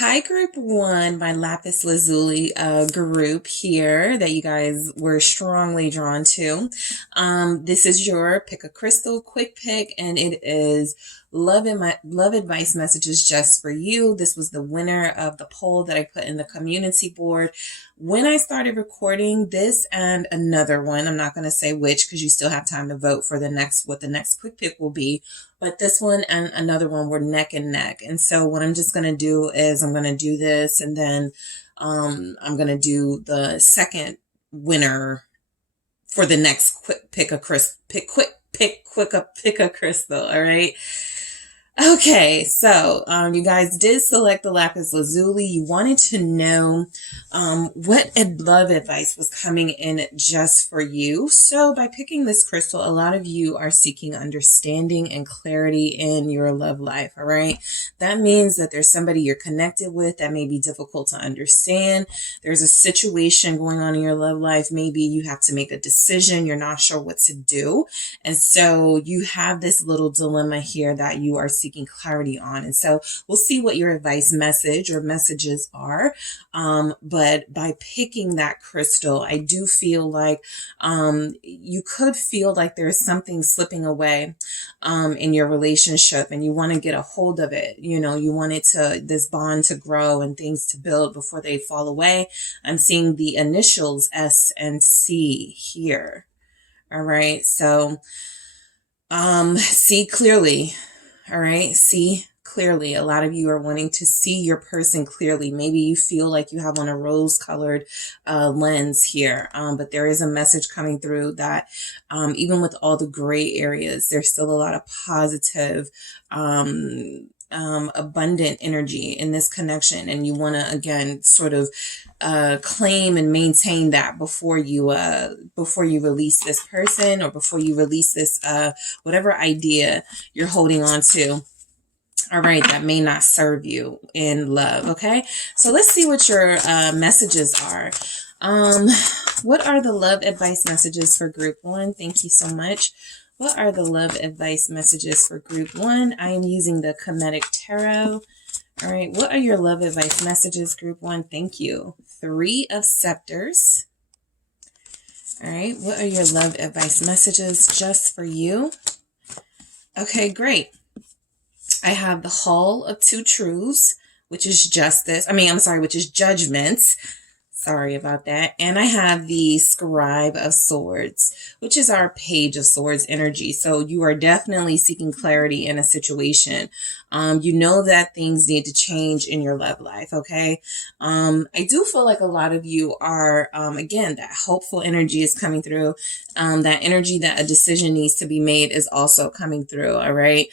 Hi, Group 1, my Lapis Lazuli group here that you guys were strongly drawn to. This is your Pick a Crystal quick pick, and it is love advice messages just for you. This was the winner of the poll that I put in the community board when I started recording this and another one. I'm not going to say which because you still have time to vote for what the next quick pick will be. But this one and another one were neck and neck. And so what I'm just going to do is I'm going to do this, and then I'm going to do the second winner for the next quick pick a crystal. All right. Okay, so you guys did select the Lapis Lazuli. You wanted to know what love advice was coming in just for you. So by picking this crystal, a lot of you are seeking understanding and clarity in your love life, all right? That means that there's somebody you're connected with that may be difficult to understand. There's a situation going on in your love life. Maybe you have to make a decision. You're not sure what to do. And so you have this little dilemma here that you are seeking clarity on. And so we'll see what your advice message or messages are. But by picking that crystal, I do feel like you could feel like there's something slipping away in your relationship, and you want to get a hold of it. You know, you want this bond to grow and things to build before they fall away. I'm seeing the initials S and C here. All right. So see clearly. All right. See clearly. A lot of you are wanting to see your person clearly. Maybe you feel like you have on a rose-colored lens here. But there is a message coming through that even with all the gray areas, there's still a lot of positive, abundant energy in this connection. And you want to, again, sort of claim and maintain that before you release this person, or before you release this whatever idea you're holding on to. All right, that may not serve you in love. Okay, so let's see what your messages are. What are the love advice messages for Group 1? Thank you so much. What are the love advice messages for Group 1? I am using the Kemetic Tarot. All right, what are your love advice messages, Group 1? Thank you. 3 of Scepters. All right, what are your love advice messages just for you? Okay, great. I have the Hall of 2 Truths, which is justice. Which is judgments. Sorry about that. And I have the Scribe of Swords, which is our Page of Swords energy. So you are definitely seeking clarity in a situation. You know that things need to change in your love life, okay? I do feel like a lot of you are, again, that hopeful energy is coming through. That energy that a decision needs to be made is also coming through, all right?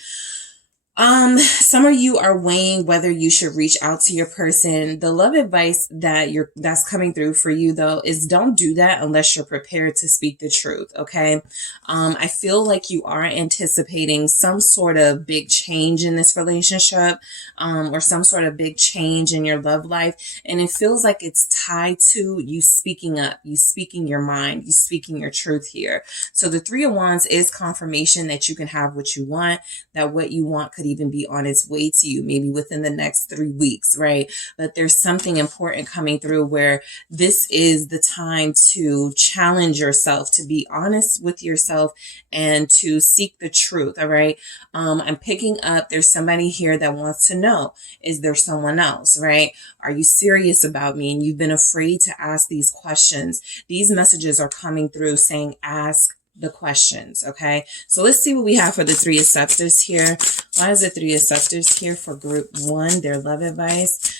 Some of you are weighing whether you should reach out to your person. The love advice that's coming through for you, though, is don't do that unless you're prepared to speak the truth. Okay. I feel like you are anticipating some sort of big change in this relationship, or some sort of big change in your love life. And it feels like it's tied to you speaking up, you speaking your mind, you speaking your truth here. So the 3 of Wands is confirmation that you can have what you want, that what you want could even be on its way to you, maybe within the next 3 weeks, right? But there's something important coming through where this is the time to challenge yourself, to be honest with yourself, and to seek the truth, all right? I'm picking up, there's somebody here that wants to know, is there someone else, right? Are you serious about me? And you've been afraid to ask these questions. These messages are coming through saying, ask the questions. Okay. So let's see what we have for the 3 of Scepters here. Why is the 3 of Scepters here for Group 1? Their love advice.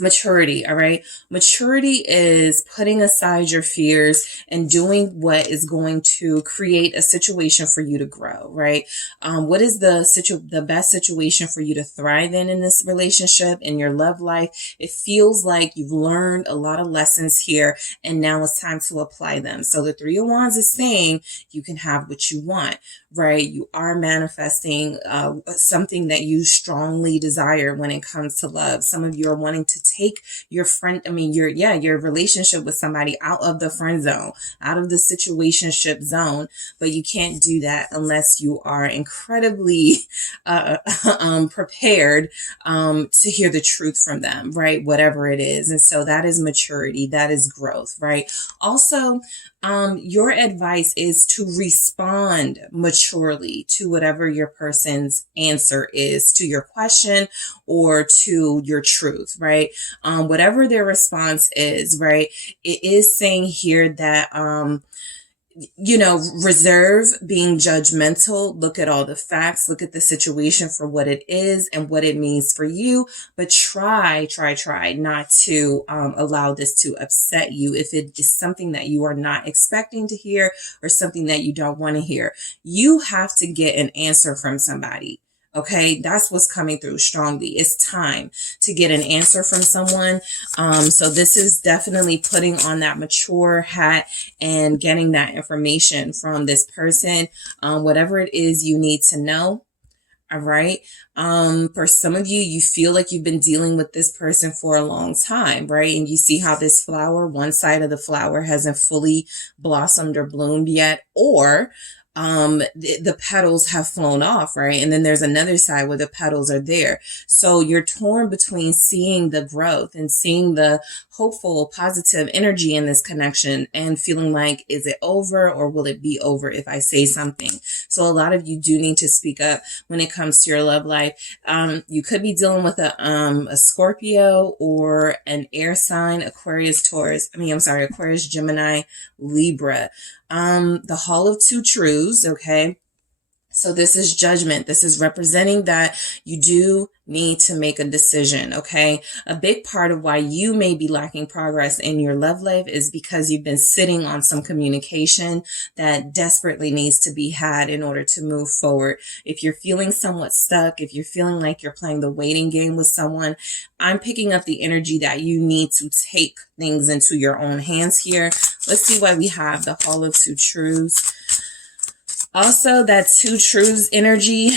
Maturity. All right. Maturity is putting aside your fears and doing what is going to create a situation for you to grow. Right. What is the best situation for you to thrive in this relationship, in your love life? It feels like you've learned a lot of lessons here, and now it's time to apply them. So the 3 of Wands is saying you can have what you want, right? You are manifesting something that you strongly desire when it comes to love. Some of you are wanting to take your your relationship with somebody out of the friend zone, out of the situationship zone. But you can't do that unless you are incredibly prepared to hear the truth from them, right? Whatever it is. And so that is maturity. That is growth, right? Also, your advice is to respond maturely to whatever your person's answer is to your question or to your truth, right? Whatever their response is, right? It is saying here that, reserve being judgmental, look at all the facts, look at the situation for what it is and what it means for you, but try not to allow this to upset you if it is something that you are not expecting to hear or something that you don't want to hear. You have to get an answer from somebody. Okay, that's what's coming through strongly. It's time to get an answer from someone. So this is definitely putting on that mature hat and getting that information from this person, whatever it is you need to know. All right. For some of you, you feel like you've been dealing with this person for a long time, right? And you see how this flower, one side of the flower hasn't fully blossomed or bloomed yet, or the petals have flown off, right? And then there's another side where the petals are there. So you're torn between seeing the growth and seeing the hopeful, positive energy in this connection and feeling like, is it over or will it be over if I say something? So a lot of you do need to speak up when it comes to your love life. You could be dealing with a Scorpio or an air sign, Aquarius, Gemini, Libra. The Hall of Two Truths, okay? So this is judgment. This is representing that you do need to make a decision, okay? A big part of why you may be lacking progress in your love life is because you've been sitting on some communication that desperately needs to be had in order to move forward. If you're feeling somewhat stuck, if you're feeling like you're playing the waiting game with someone, I'm picking up the energy that you need to take things into your own hands here. Let's see why we have the Hall of Two Truths. Also, that Two Truths energy,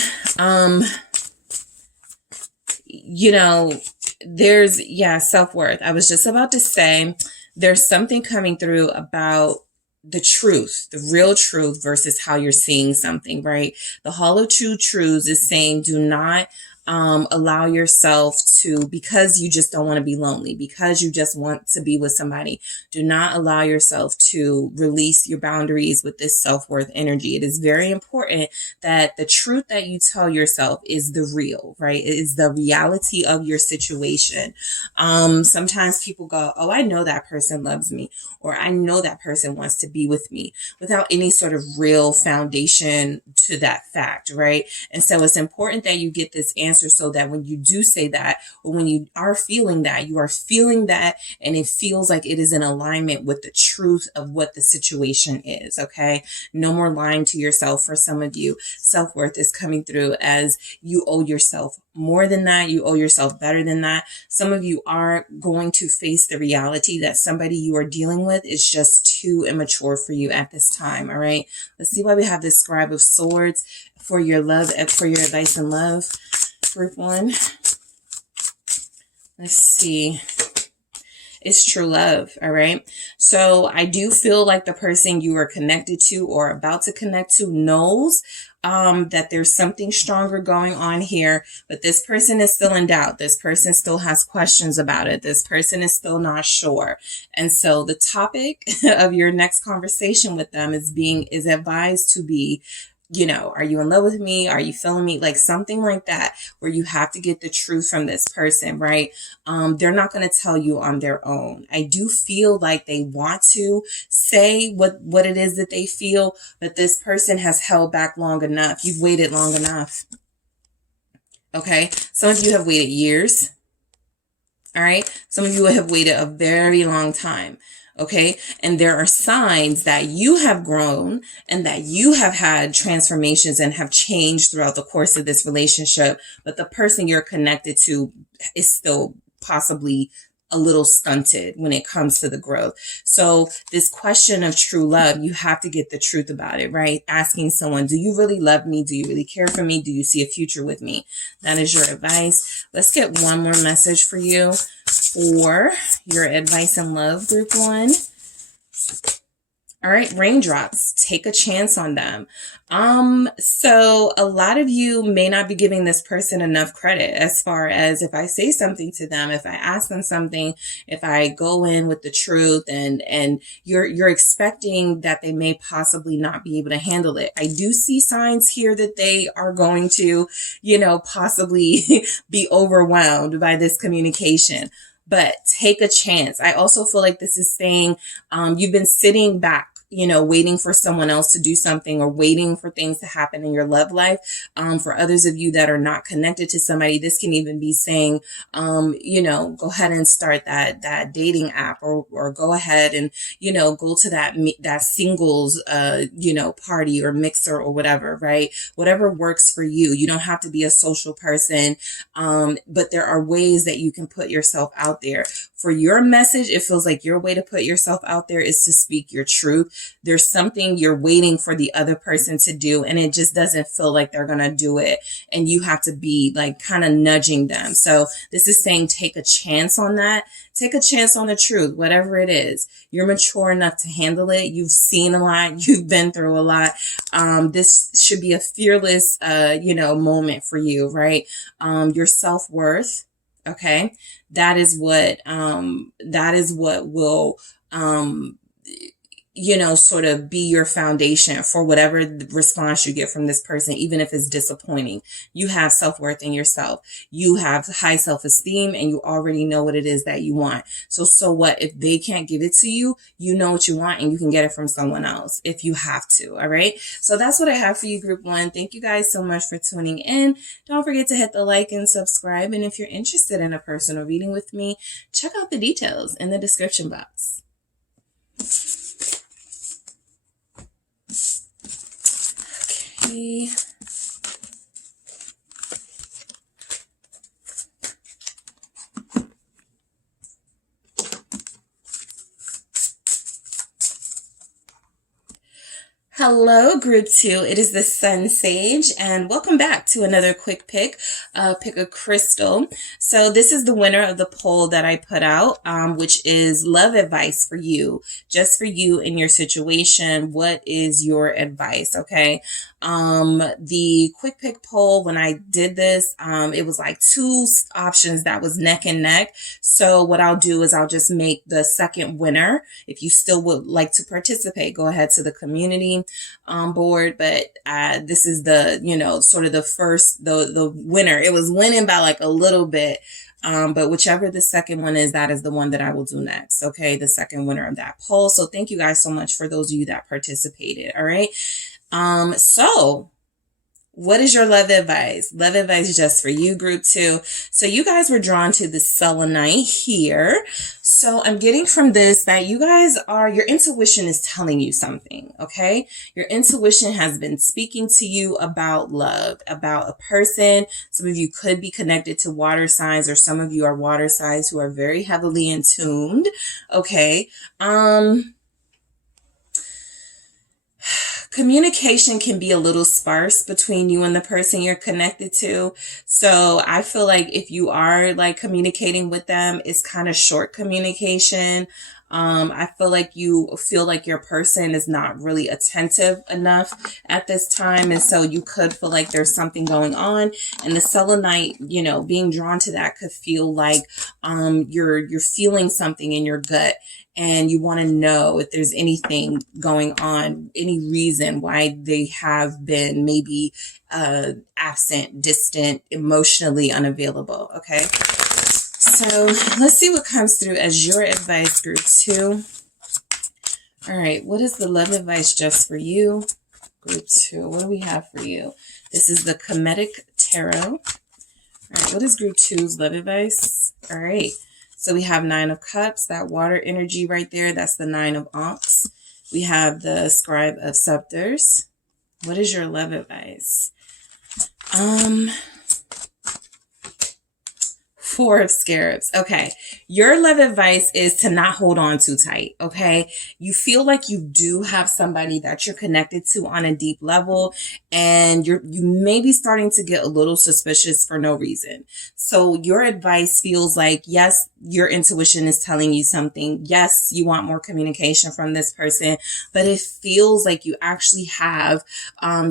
there's, self-worth. I was just about to say, there's something coming through about the truth, the real truth versus how you're seeing something, right? The Hall of Two Truths is saying, do not allow yourself to, because you just don't want to be lonely, because you just want to be with somebody, do not allow yourself to release your boundaries with this self-worth energy. It is very important that the truth that you tell yourself is the real, right? It is the reality of your situation. Sometimes people go, oh, I know that person loves me, or I know that person wants to be with me, without any sort of real foundation to that fact, right? And so it's important that you get this answer so that when you do say that, or when you are feeling that, you are feeling that, and it feels like it is in alignment with the truth of what the situation is, okay? No more lying to yourself. For some of you, self-worth is coming through as you owe yourself more than that. You owe yourself better than that. Some of you are going to face the reality that somebody you are dealing with is just too immature for you at this time, all right? Let's see why we have this Scribe of Swords for your love, for your advice in love. Group 1. Let's see. It's true love, all right? So I do feel like the person you are connected to or about to connect to knows that there's something stronger going on here, but this person is still in doubt. This person still has questions about it. This person is still not sure. And so the topic of your next conversation with them is advised to be, are you in love with me? Are you feeling me? Like something like that, where you have to get the truth from this person, right? They're not going to tell you on their own. I do feel like they want to say what it is that they feel, but this person has held back long enough. You've waited long enough. Okay. Some of you have waited years. All right. Some of you have waited a very long time. Okay. And there are signs that you have grown and that you have had transformations and have changed throughout the course of this relationship. But the person you're connected to is still possibly a little stunted when it comes to the growth. So this question of true love, you have to get the truth about it, right? Asking someone, do you really love me? Do you really care for me? Do you see a future with me? That is your advice. Let's get one more message for you for your advice in love, group 1. All right, raindrops, take a chance on them. So a lot of you may not be giving this person enough credit as far as if I say something to them, if I ask them something, if I go in with the truth and you're expecting that they may possibly not be able to handle it. I do see signs here that they are going to, possibly be overwhelmed by this communication. But take a chance. I also feel like this is saying you've been sitting back, waiting for someone else to do something or waiting for things to happen in your love life. For others of you that are not connected to somebody, this can even be saying, go ahead and start that dating app or go ahead and, go to that singles, party or mixer or whatever, right? Whatever works for you. You don't have to be a social person. But there are ways that you can put yourself out there. For your message, it feels like your way to put yourself out there is to speak your truth. There's something you're waiting for the other person to do, and it just doesn't feel like they're going to do it. And you have to be like kind of nudging them. So this is saying take a chance on that. Take a chance on the truth, whatever it is. You're mature enough to handle it. You've seen a lot. You've been through a lot. This should be a fearless, moment for you, right? Your self-worth. Okay. That is what will, sort of be your foundation for whatever response you get from this person, even if it's disappointing. You have self-worth in yourself. You have high self-esteem and you already know what it is that you want. So what if they can't give it to you? You know what you want and you can get it from someone else if you have to. All right. So that's what I have for you, group 1. Thank you guys so much for tuning in. Don't forget to hit the like and subscribe. And if you're interested in a personal reading with me, check out the details in the description box. Okay. Hello, group 2. It is the SunSage, and welcome back to another quick pick a crystal. So this is the winner of the poll that I put out, which is love advice for you, just for you in your situation. What is your advice? Okay. The quick pick poll, when I did this, it was like 2 options that was neck and neck. So what I'll do is I'll just make the second winner. If you still would like to participate, go ahead to the community board. But this is the, sort of the first, the winner. It was winning by like a little bit. But whichever the second one is, that is the one that I will do next. Okay. The second winner of that poll. So thank you guys so much for those of you that participated. All right. So what is your love advice? Love advice just for you, group 2. So you guys were drawn to the selenite here. So I'm getting from this that you guys your intuition is telling you something, okay? Your intuition has been speaking to you about love, about a person. Some of you could be connected to water signs, or some of you are water signs who are very heavily in tuned, okay? Communication can be a little sparse between you and the person you're connected to. So I feel like if you are like communicating with them, it's kind of short communication. I feel like you feel like your person is not really attentive enough at this time. And so you could feel like there's something going on. And the selenite, being drawn to that could feel like you're feeling something in your gut. And you want to know if there's anything going on, any reason why they have been maybe absent, distant, emotionally unavailable. Okay. So let's see what comes through as your advice, group 2. All right. What is the love advice just for you, group 2? What do we have for you? This is the Comedic Tarot. All right. What is group 2's love advice? All right. So we have 9 of Cups, that water energy right there. That's the 9 of Ankhs. We have the Scribe of Scepters. What is your love advice? Four of Scarabs. Okay. Your love advice is to not hold on too tight. Okay. You feel like you do have somebody that you're connected to on a deep level, and you may be starting to get a little suspicious for no reason. So your advice feels like, yes, your intuition is telling you something. Yes, you want more communication from this person, but it feels like you actually have,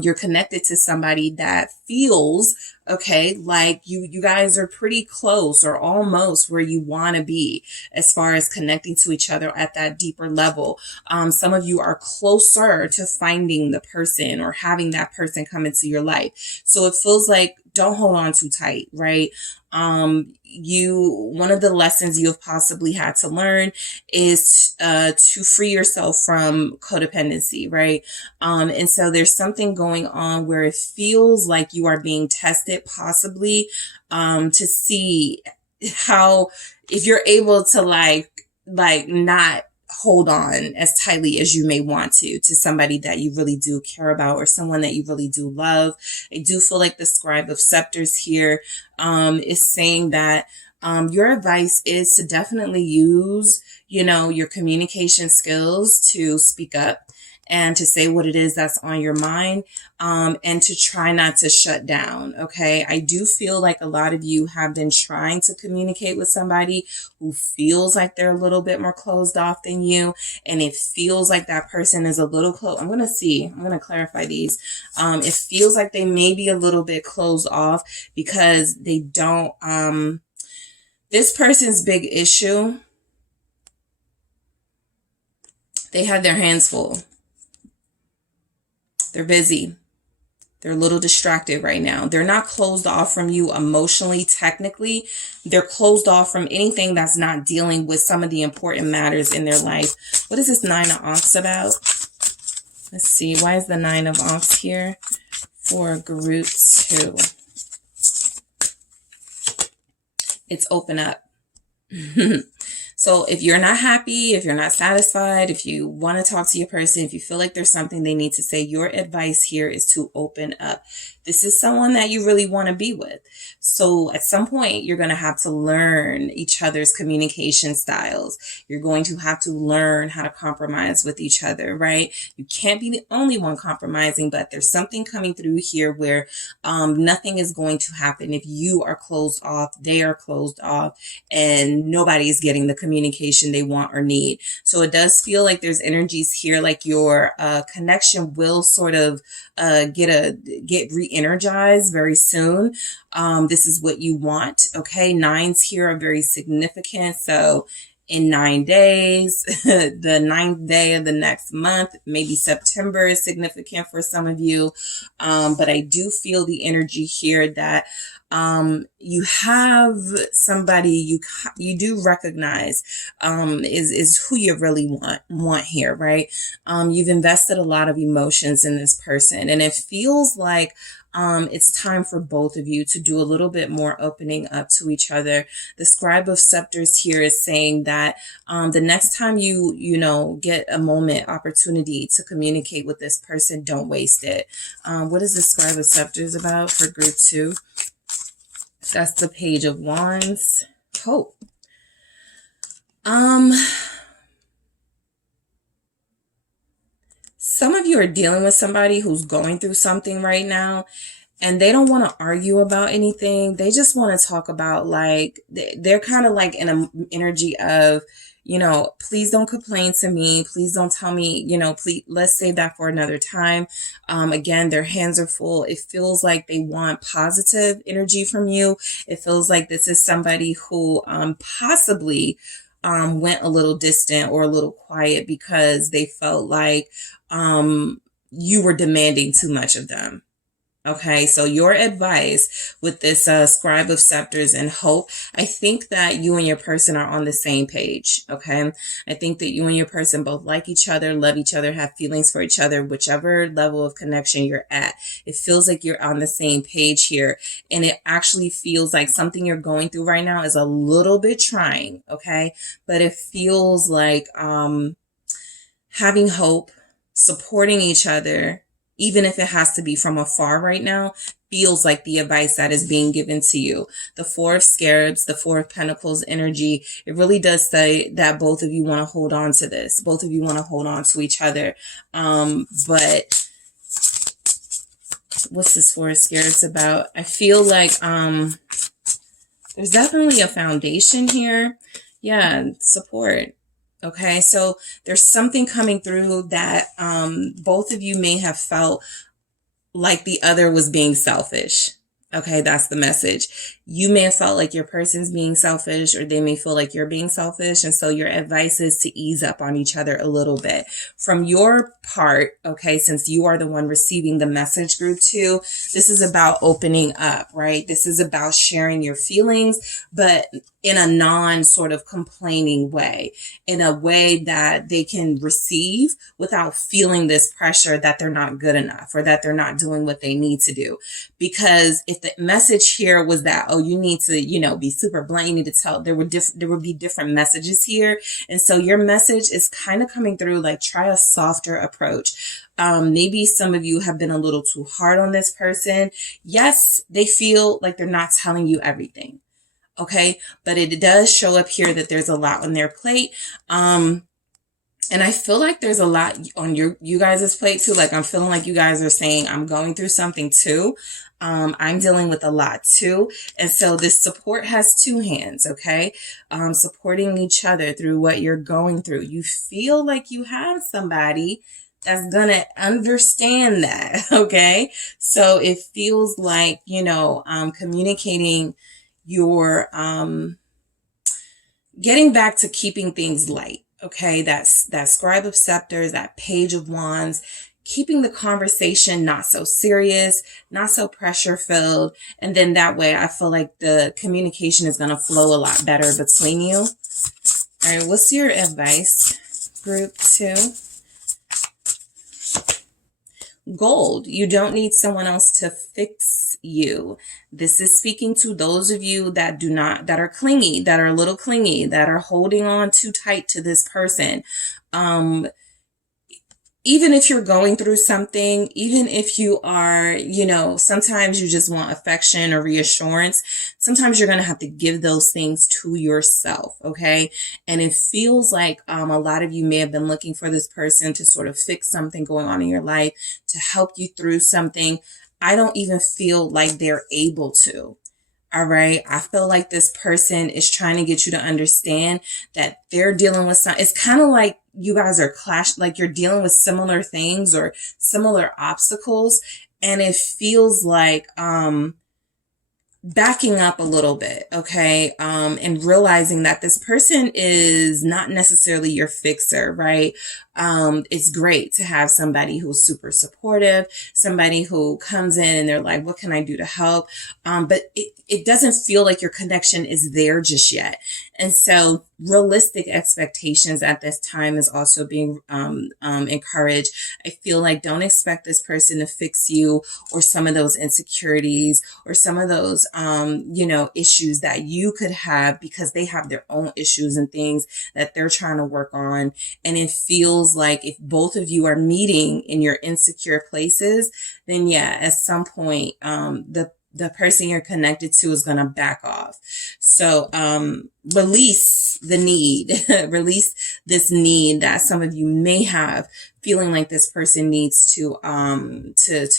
you're connected to somebody that feels okay, like you guys are pretty close or almost where you want to be as far as connecting to each other at that deeper level. Some of you are closer to finding the person or having that person come into your life. So it feels like don't hold on too tight, right? One of the lessons you have possibly had to learn is to free yourself from codependency, right? And so there's something going on where it feels like you are being tested, possibly, to see how, if you're able to like not hold on as tightly as you may want to somebody that you really do care about or someone that you really do love. I do feel like the Scribe of Scepters here is saying that your advice is to definitely use, your communication skills to speak up and to say what it is that's on your mind, and to try not to shut down. Okay. I do feel like a lot of you have been trying to communicate with somebody who feels like they're a little bit more closed off than you. And it feels like that person is a little close. I'm going to clarify these. It feels like they may be a little bit closed off because they don't, this person's big issue, they have their hands full. They're busy. They're a little distracted right now. They're not closed off from you emotionally, technically. They're closed off from anything that's not dealing with some of the important matters in their life. What is this Nine of Ankhs about? Let's see. Why is the Nine of Ankhs here for group 2? It's open up. So if you're not happy, if you're not satisfied, if you want to talk to your person, if you feel like there's something they need to say, your advice here is to open up. This is someone that you really want to be with. So at some point, you're going to have to learn each other's communication styles. You're going to have to learn how to compromise with each other, right? You can't be the only one compromising, but there's something coming through here where nothing is going to happen if you are closed off, they are closed off, and nobody is getting the communication they want or need. So it does feel like there's energies here, like your connection will sort of get re-energized very soon. This is what you want. Okay. Nines here are very significant. So in 9 days, the 9th day of the next month, maybe September is significant for some of you. But I do feel the energy here that you have somebody you do recognize is who you really want here, right? You've invested a lot of emotions in this person, and it feels like it's time for both of you to do a little bit more opening up to each other. The Scribe of Scepters here is saying that the next time you get a opportunity to communicate with this person, don't waste it. What is the Scribe of Scepters about for group 2? That's the Page of Wands. Hope. Some of you are dealing with somebody who's going through something right now, and they don't want to argue about anything. They just want to talk about, like, they're kind of like in an energy of, please don't complain to me. Please don't tell me, please, let's save that for another time. Again, their hands are full. It feels like they want positive energy from you. It feels like this is somebody who possibly went a little distant or a little quiet because they felt like you were demanding too much of them. Okay, so your advice with this Scribe of Scepters and Hope, I think that you and your person are on the same page, okay? I think that you and your person both like each other, love each other, have feelings for each other, whichever level of connection you're at. It feels like you're on the same page here, and it actually feels like something you're going through right now is a little bit trying, okay? But it feels like having hope, supporting each other, even if it has to be from afar right now, feels like the advice that is being given to you. The Four of Scarabs, the Four of Pentacles energy, it really does say that both of you want to hold on to this. Both of you want to hold on to each other. But what's this Four of Scarabs about? I feel like there's definitely a foundation here. Yeah, support. Okay, so there's something coming through that both of you may have felt like the other was being selfish. Okay, that's the message. You may have felt like your person's being selfish, or they may feel like you're being selfish. And so your advice is to ease up on each other a little bit. From your part, okay, since you are the one receiving the message, group 2, this is about opening up, right? This is about sharing your feelings, but in a non sort of complaining way, in a way that they can receive without feeling this pressure that they're not good enough or that they're not doing what they need to do. Because if the message here was that, oh, you need to, you know, be super blunt, you need to tell, there would be different messages here. And so your message is kind of coming through like, try a softer approach. Maybe some of you have been a little too hard on this person. Yes, they feel like they're not telling you everything. Okay, but it does show up here that there's a lot on their plate. And I feel like there's a lot on you guys' plate too. Like, I'm feeling like you guys are saying, I'm going through something too. I'm dealing with a lot too. And so this support has two hands, okay? Supporting each other through what you're going through. You feel like you have somebody that's gonna understand that, okay? So it feels like, you know, communicating your, getting back to keeping things light. Okay, that's that Scribe of Scepters, that Page of Wands, keeping the conversation not so serious, not so pressure filled. And then that way I feel like the communication is going to flow a lot better between you. All right, what's your advice, group 2? Gold. You don't need someone else to fix you. This is speaking to those of you that that are clingy, that are a little clingy, that are holding on too tight to this person. Even if you're going through something, even if you are, you know, sometimes you just want affection or reassurance. Sometimes you're going to have to give those things to yourself. Okay. And it feels like a lot of you may have been looking for this person to sort of fix something going on in your life, to help you through something. I don't even feel like they're able to. All right. I feel like this person is trying to get you to understand that they're dealing with it's kind of like you guys are like you're dealing with similar things or similar obstacles. And it feels like, backing up a little bit, okay, and realizing that this person is not necessarily your fixer, right? It's great to have somebody who's super supportive, somebody who comes in and they're like, what can I do to help? But it doesn't feel like your connection is there just yet. And so realistic expectations at this time is also being encouraged. I feel like don't expect this person to fix you or some of those insecurities or some of those, you know, issues that you could have, because they have their own issues and things that they're trying to work on. And it feels like if both of you are meeting in your insecure places, then yeah, at some point, the person you're connected to is going to back off. So, release the need, release this need that some of you may have, feeling like this person needs to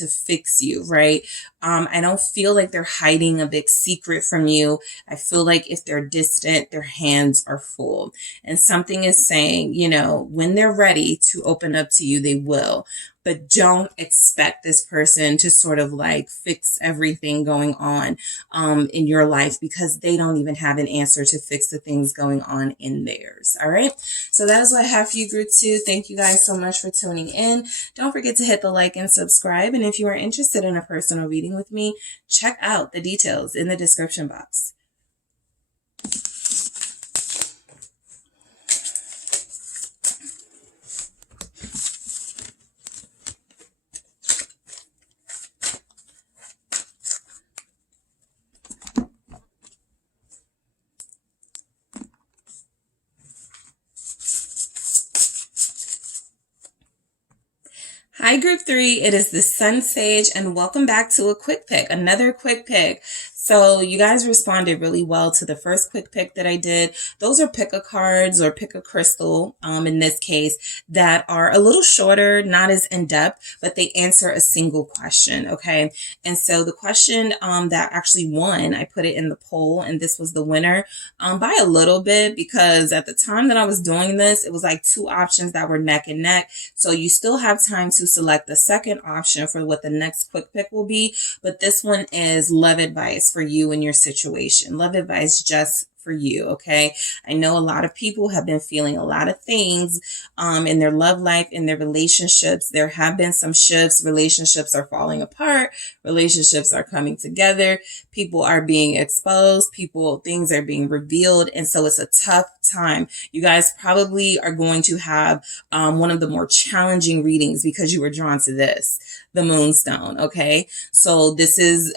fix you, right? I don't feel like they're hiding a big secret from you. I feel like if they're distant, their hands are full, and something is saying, you know, when they're ready to open up to you, they will. But don't expect this person to sort of like fix everything going on in your life, because they don't even have an answer to fix the things going on in theirs. All right. So that is what I have for you, group 2. Thank you guys so much for tuning in. Don't forget to hit the like and subscribe. And if you are interested in a personal reading with me, check out the details in the description box. Hi, Group 3. It is the Sun Sage, and welcome back to a quick pick, another quick pick. So you guys responded really well to the first quick pick that I did. Those are pick a cards or pick a crystal, in this case, that are a little shorter, not as in-depth, but they answer a single question, okay? And so the question that actually won, I put it in the poll, and this was the winner by a little bit, because at the time that I was doing this, it was like two options that were neck and neck. So you still have time to select the second option for what the next quick pick will be. But this one is love advice for you and your situation. Love advice just for you, okay? I know a lot of people have been feeling a lot of things in their love life, in their relationships. There have been some shifts. Relationships are falling apart. Relationships are coming together. People are being exposed. Things are being revealed. And so it's a tough time. You guys probably are going to have one of the more challenging readings because you were drawn to this, the Moonstone, okay? So this is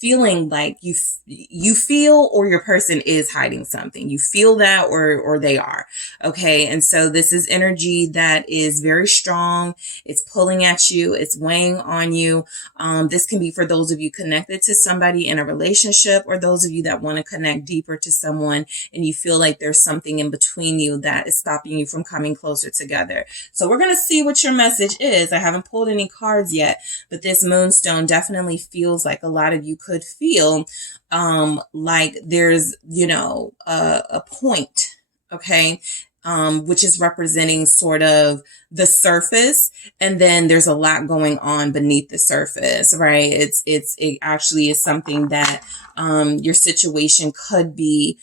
feeling like you feel, or your person is hiding something. You feel that, or they are, okay? And so this is energy that is very strong. It's pulling at you. It's weighing on you. This can be for those of you connected to somebody in a relationship, or those of you that want to connect deeper to someone and you feel like there's something in between you that is stopping you from coming closer together. So we're going to see what your message is. I haven't pulled any cards yet, but this Moonstone definitely feels like a lot of you could feel like there's, a point, okay, which is representing sort of the surface, and then there's a lot going on beneath the surface, right? It actually is something that your situation could be.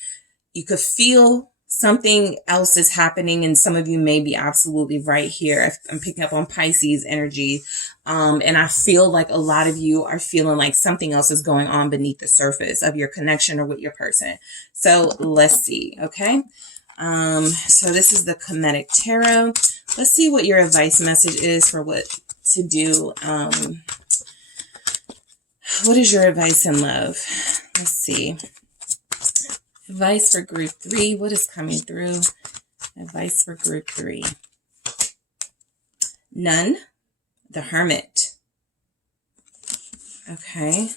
You could feel something else is happening, and some of you may be absolutely right here. I'm picking up on Pisces energy, and I feel like a lot of you are feeling like something else is going on beneath the surface of your connection or with your person. So let's see, okay? So this is the Kemetic Tarot. Let's see what your advice message is for what to do. What is your advice in love? Let's see. Advice for Group 3. What is coming through? Advice for Group 3. None. The Hermit. Okay.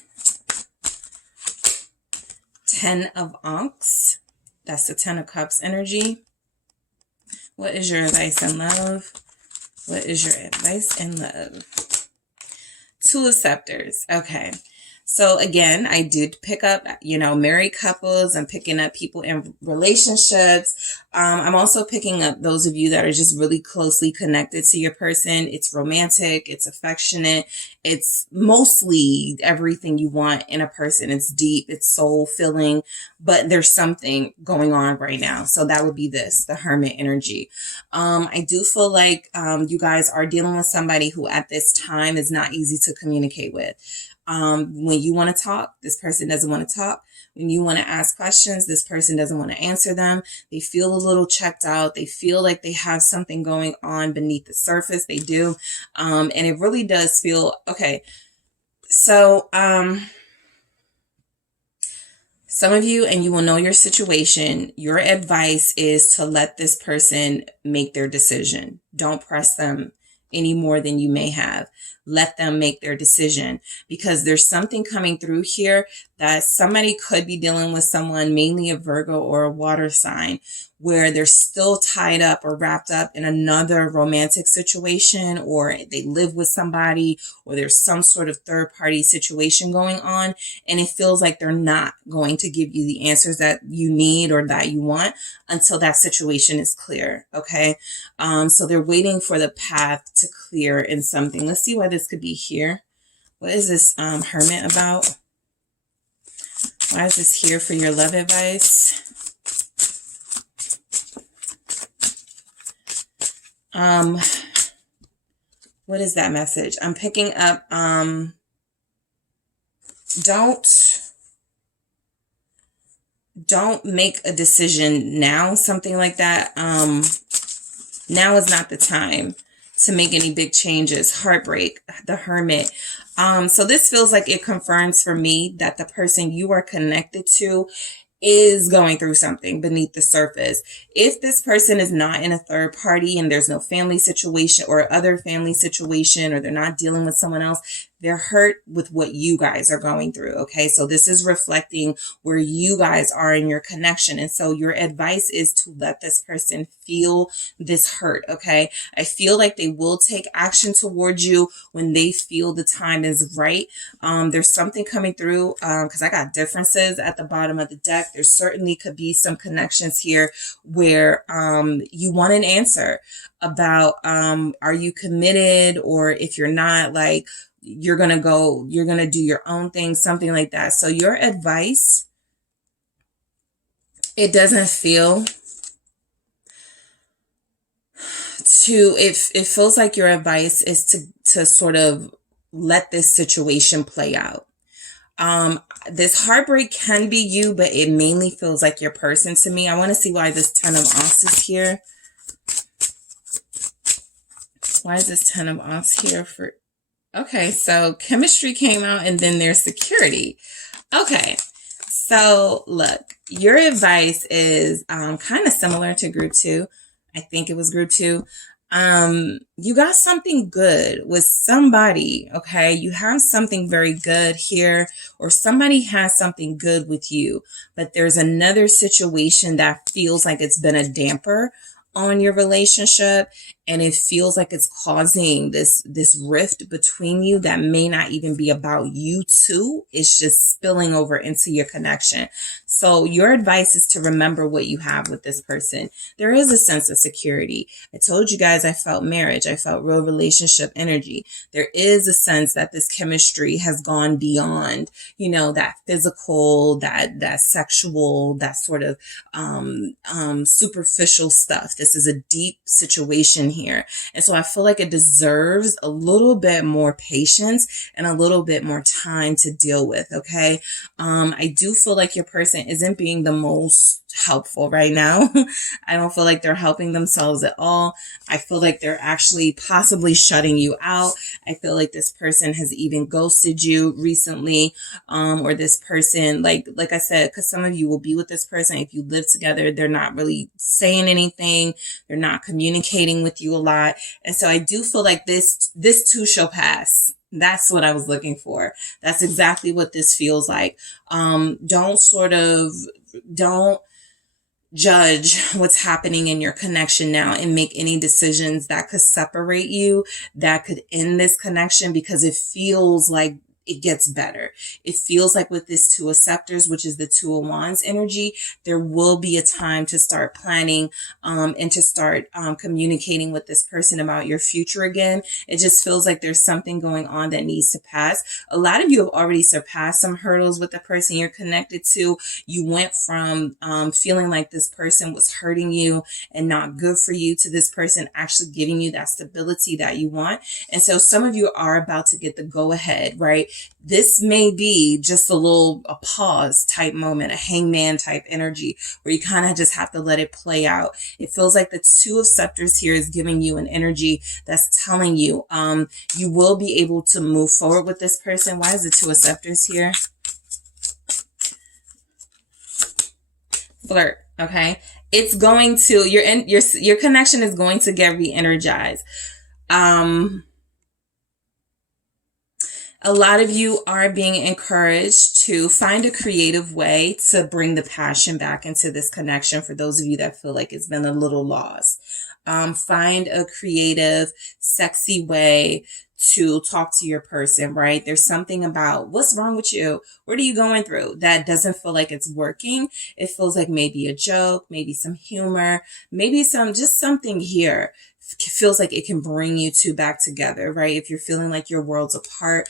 10 of Ankhs. That's the 10 of Cups energy. What is your advice in love? What is your advice in love? 2 of Scepters. Okay. So again, I did pick up, married couples. I'm picking up people in relationships. I'm also picking up those of you that are just really closely connected to your person. It's romantic. It's affectionate. It's mostly everything you want in a person. It's deep. It's soul filling, but there's something going on right now. So that would be this, the Hermit energy. I do feel like you guys are dealing with somebody who at this time is not easy to communicate with. When you want to talk, this person doesn't want to talk. When you want to ask questions, this person doesn't want to answer them. They feel a little checked out. They feel like they have something going on beneath the surface. They do. And it really does feel, okay. So, some of you, and you will know your situation, your advice is to let this person make their decision. Don't press them any more than you may have. Let them make their decision, because there's something coming through here that somebody could be dealing with someone, mainly a Virgo or a water sign, where they're still tied up or wrapped up in another romantic situation, or they live with somebody, or there's some sort of third party situation going on. And it feels like they're not going to give you the answers that you need or that you want until that situation is clear. Okay. So they're waiting for the path to clear in something. Let's see why this could be here. What is this Hermit about? Why is this here for your love advice? What is that message? I'm picking up, don't make a decision now, something like that. Now is not the time to make any big changes. Heartbreak, the Hermit. So this feels like it confirms for me that the person you are connected to is going through something beneath the surface. If this person is not in a third party and there's no family situation or other family situation, or they're not dealing with someone else, they're hurt with what you guys are going through. Okay. So this is reflecting where you guys are in your connection. And so your advice is to let this person feel this hurt. Okay. I feel like they will take action towards you when they feel the time is right. There's something coming through, because I got differences at the bottom of the deck. There certainly could be some connections here where, you want an answer about, are you committed, or if you're not, like, you're going to do your own thing, something like that. So your advice, it doesn't feel it feels like your advice is to sort of let this situation play out. This heartbreak can be you, but it mainly feels like your person to me. I want to see why this 10 of Wands is here. Why is this 10 of Wands here for... Okay, so chemistry came out, and then there's security. Okay, so look, your advice is kind of similar to group 2. I think it was group 2. You got something good with somebody, okay? You have something very good here, or somebody has something good with you, but there's another situation that feels like it's been a damper on your relationship, and it feels like it's causing this rift between you that may not even be about you two. It's just spilling over into your connection. So your advice is to remember what you have with this person. There is a sense of security. I told you guys I felt marriage. I felt real relationship energy. There is a sense that this chemistry has gone beyond, you know, that physical, that sexual, that sort of superficial stuff. This is a deep situation here. And so I feel like it deserves a little bit more patience and a little bit more time to deal with. Okay. I do feel like your person isn't being the most helpful right now. I don't feel like they're helping themselves at all. I feel like they're actually possibly shutting you out. I feel like this person has even ghosted you recently, or this person, like I said, because some of you will be with this person. If you live together, they're not really saying anything. They're not communicating with you a lot. And so I do feel like this too shall pass. That's what I was looking for. That's exactly what this feels like. Don't judge what's happening in your connection now and make any decisions that could separate you, that could end this connection, because it feels like it gets better. It feels like with this 2 of Scepters, which is the 2 of Wands energy, there will be a time to start planning and to start communicating with this person about your future again. It just feels like there's something going on that needs to pass. A lot of you have already surpassed some hurdles with the person you're connected to. You went from feeling like this person was hurting you and not good for you to this person actually giving you that stability that you want. And so some of you are about to get the go ahead, right? This may be just a pause type moment, a hangman type energy where you kind of just have to let it play out. It feels like the 2 of Scepters here is giving you an energy that's telling you, you will be able to move forward with this person. Why is the 2 of Scepters here? Flirt. Okay. It's going to, your connection is going to get re-energized. A lot of you are being encouraged to find a creative way to bring the passion back into this connection. For those of you that feel like it's been a little lost, find a creative, sexy way to talk to your person, right? There's something about what's wrong with you? What are you going through? That doesn't feel like it's working. It feels like maybe a joke, maybe some humor, maybe just something here feels like it can bring you two back together, right? If you're feeling like your world's apart,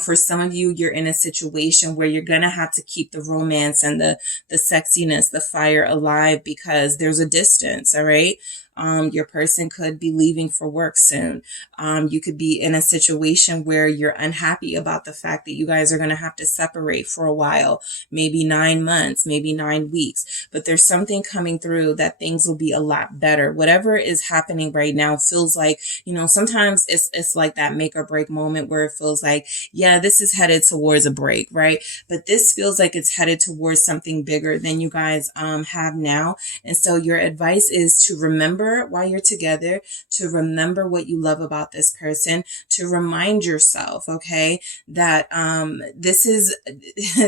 for some of you, you're in a situation where you're going to have to keep the romance and the sexiness, the fire alive, because there's a distance. All right. Your person could be leaving for work soon. You could be in a situation where you're unhappy about the fact that you guys are going to have to separate for a while, maybe 9 months, maybe 9 weeks, but there's something coming through that things will be a lot better. Whatever is happening right now feels like, sometimes it's like that make or break moment where it feels like, yeah, this is headed towards a break, right? But this feels like it's headed towards something bigger than you guys have now. And so your advice is to remember while you're together, to remember what you love about this person, to remind yourself, okay, that this is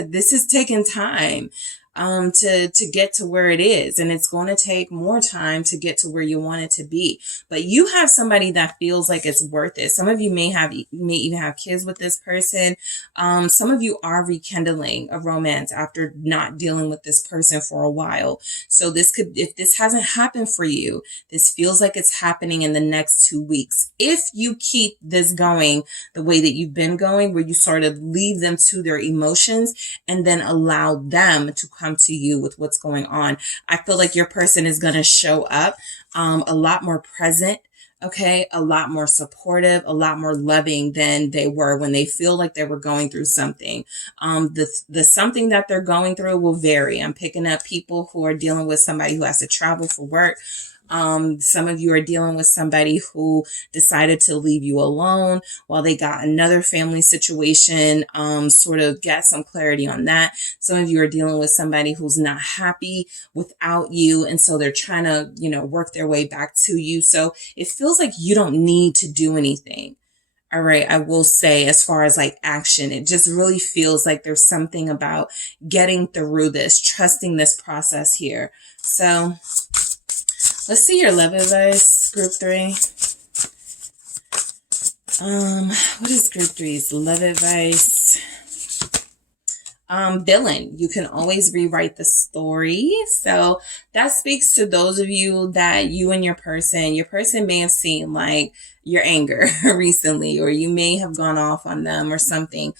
this is taking time to get to where it is. And it's going to take more time to get to where you want it to be. But you have somebody that feels like it's worth it. Some of you may even have kids with this person. Some of you are rekindling a romance after not dealing with this person for a while. So if this hasn't happened for you, this feels like it's happening in the next 2 weeks. If you keep this going the way that you've been going, where you sort of leave them to their emotions and then allow them to come to you with what's going on, I feel like your person is going to show up a lot more present, okay, a lot more supportive, a lot more loving than they were when they feel like they were going through something. The something that they're going through will vary. I'm picking up people who are dealing with somebody who has to travel for work. Some of you are dealing with somebody who decided to leave you alone while they got another family situation, sort of get some clarity on that. Some of you are dealing with somebody who's not happy without you. And so they're trying to, work their way back to you. So it feels like you don't need to do anything. All right. I will say, as far as like action, it just really feels like there's something about getting through this, trusting this process here. So let's see your love advice, group 3. What is group 3's love advice? Villain. You can always rewrite the story. So that speaks to those of you that you and your person may have seen like your anger recently, or you may have gone off on them or something.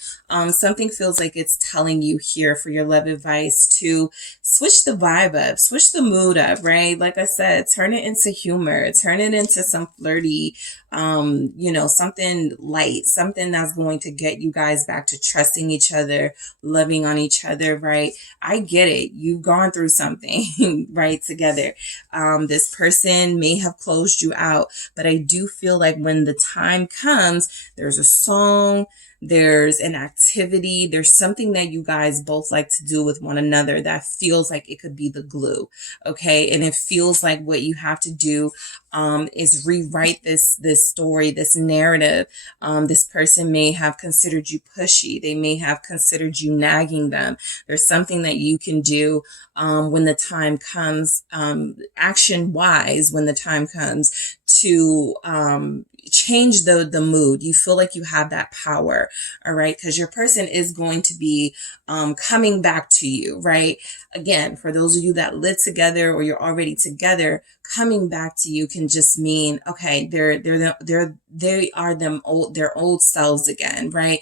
Something feels like it's telling you here for your love advice to switch the vibe up, switch the mood up, right? Like I said, turn it into humor, turn it into some flirty, something light, something that's going to get you guys back to trusting each other, loving on each other, right? I get it. You've gone through something, right, together. This person may have closed you out, but I do feel like when the time comes, there's a song, there's an activity, there's something that you guys both like to do with one another that feels like it could be the glue. Okay. And it feels like what you have to do is rewrite this story, this narrative. This person may have considered you pushy. They may have considered you nagging them. There's something that you can do when the time comes, action wise, when the time comes to change the mood. You feel like you have that power. All right. Because your person is going to be coming back to you. Right. Again, for those of you that live together or you're already together, coming back to you can just mean, okay, they are their old selves again, right?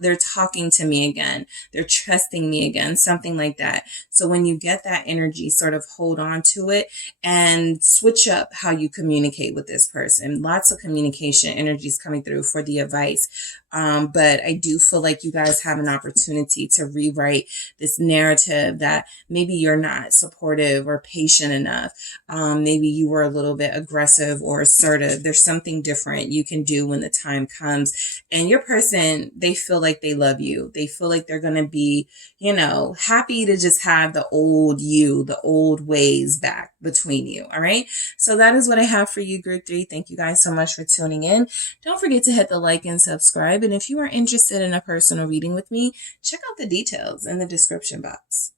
They're talking to me again. They're trusting me again, something like that. So when you get that energy, sort of hold on to it and switch up how you communicate with this person. Lots of communication energies coming through for the advice. But I do feel like you guys have an opportunity to rewrite this narrative that maybe you're not supportive or patient enough. Maybe you were a little bit aggressive or assertive. There's something different you can do when the time comes. And your person, they feel like they love you. They feel like they're going to be, happy to just have the old you, the old ways back between you. All right. So that is what I have for you, group 3. Thank you guys so much for tuning in. Don't forget to hit the like and subscribe. And if you are interested in a personal reading with me, check out the details in the description box.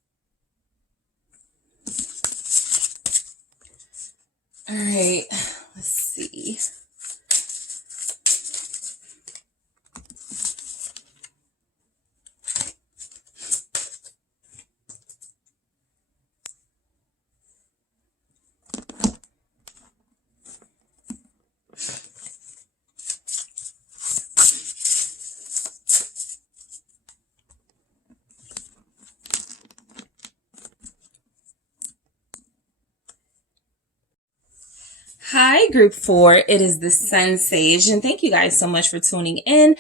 All right, let's see. Hi, group 4. It is the Sun Sage, and thank you guys so much for tuning in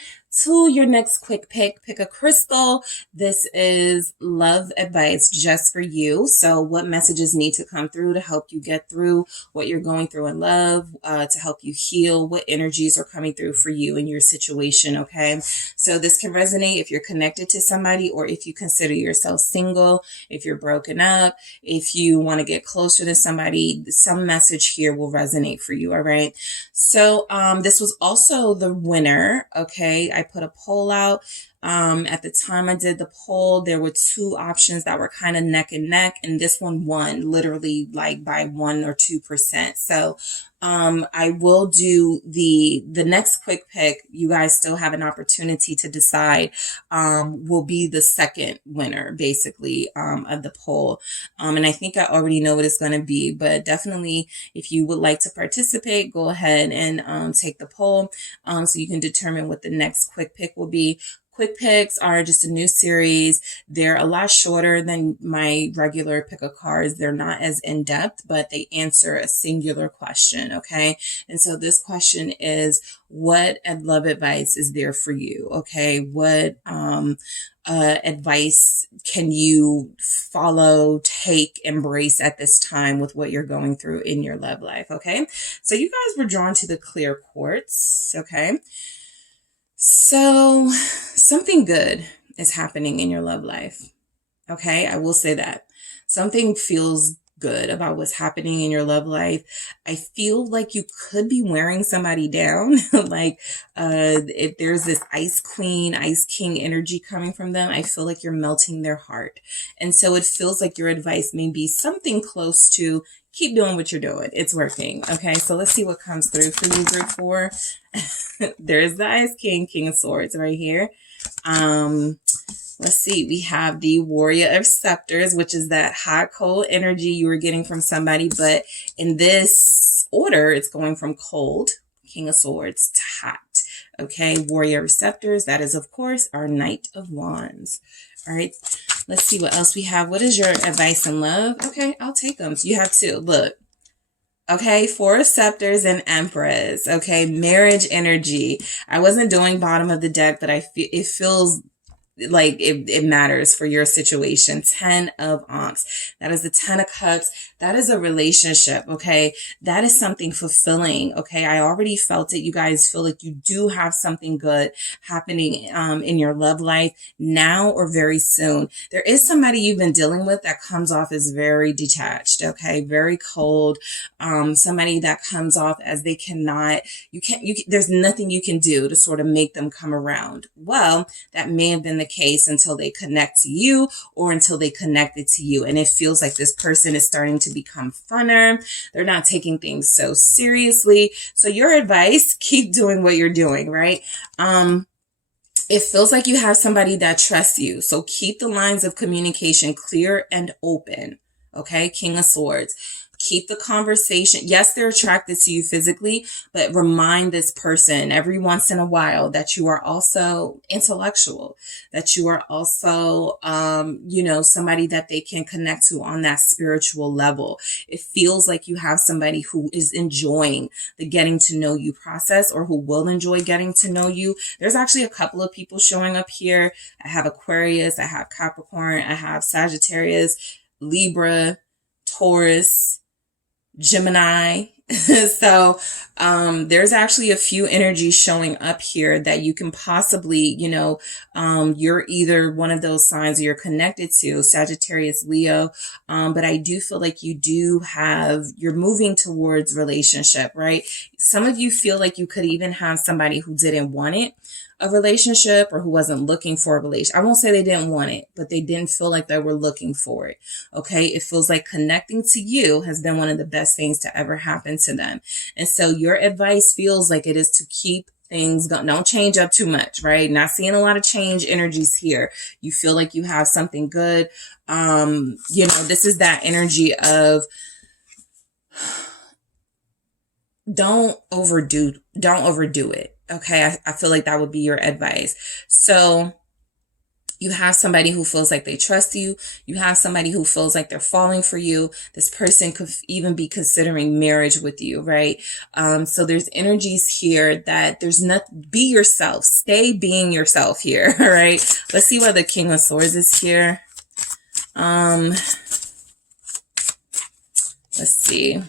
to your next quick pick. Pick a crystal. This is love advice just for you. So what messages need to come through to help you get through what you're going through in love, to help you heal? What energies are coming through for you in your situation, okay? So this can resonate if you're connected to somebody, or if you consider yourself single, if you're broken up, if you want to get closer to somebody. Some message here will resonate for you, all right? So this was also the winner, okay? I put a poll out. At the time I did the poll, there were 2 options that were kind of neck and neck, and this one won literally like by 1 or 2%. So I will do the next quick pick. You guys still have an opportunity to decide, will be the second winner basically, of the poll. And I think I already know what it's going to be, but definitely if you would like to participate, go ahead and, take the poll, so you can determine what the next quick pick will be. Quick picks are just a new series. They're a lot shorter than my regular pick of cards. They're not as in-depth, but they answer a singular question, okay? And so this question is, what love advice is there for you, okay? What advice can you follow, take, embrace at this time with what you're going through in your love life, okay? So you guys were drawn to the clear quartz, okay? So something good is happening in your love life. Okay. I will say that something feels good about what's happening in your love life. I feel like you could be wearing somebody down. Like, if there's this ice queen, ice king energy coming from them, I feel like you're melting their heart. And so it feels like your advice may be something close to, keep doing what you're doing. It's working. Okay. So let's see what comes through for you, group 4. There's the Ice King, King of Swords right here. Let's see. We have the Warrior of Scepters, which is that hot, cold energy you were getting from somebody. But in this order, it's going from cold, King of Swords, to hot. Okay. Warrior of Scepters. That is, of course, our Knight of Wands. All right. Let's see what else we have. What is your advice in love? Okay. I'll take them. So you have 2. Look. Okay, 4 of Scepters and Empress. Okay, marriage energy. I wasn't doing bottom of the deck, but it feels like it matters for your situation. 10 of Ankhs. That is the 10 of Cups. That is a relationship. Okay. That is something fulfilling. Okay. I already felt it. You guys feel like you do have something good happening, in your love life now or very soon. There is somebody you've been dealing with that comes off as very detached. Okay. Very cold. Somebody that comes off as they cannot, there's nothing you can do to sort of make them come around. Well, that may have been the case until they connect to you, or until they connected to you. And it feels like this person is starting to become funner. They're not taking things so seriously. So your advice, keep doing what you're doing, right? It feels like you have somebody that trusts you. So keep the lines of communication clear and open. Okay. King of Swords. Keep the conversation. Yes, they're attracted to you physically, but remind this person every once in a while that you are also intellectual, that you are also, somebody that they can connect to on that spiritual level. It feels like you have somebody who is enjoying the getting to know you process, or who will enjoy getting to know you. There's actually a couple of people showing up here. I have Aquarius, I have Capricorn, I have Sagittarius, Libra, Taurus, Gemini. So there's actually a few energies showing up here that you can possibly, you're either one of those signs, or you're connected to Sagittarius, Leo. But I do feel like you're moving towards relationship, right? Some of you feel like you could even have somebody who didn't want it, a relationship, or who wasn't looking for a relationship. I won't say they didn't want it, but they didn't feel like they were looking for it. Okay. It feels like connecting to you has been one of the best things to ever happen to them. And so your advice feels like it is to keep things going. Don't change up too much, right? Not seeing a lot of change energies here. You feel like you have something good. This is that energy of, don't overdo it. Okay. I feel like that would be your advice. So You have somebody who feels like they trust you. You have somebody who feels like they're falling for you. This person could even be considering marriage with you, right? So there's energies here that there's not, be yourself, stay being yourself here, all right? Let's see why the King of Swords is here. Let's see.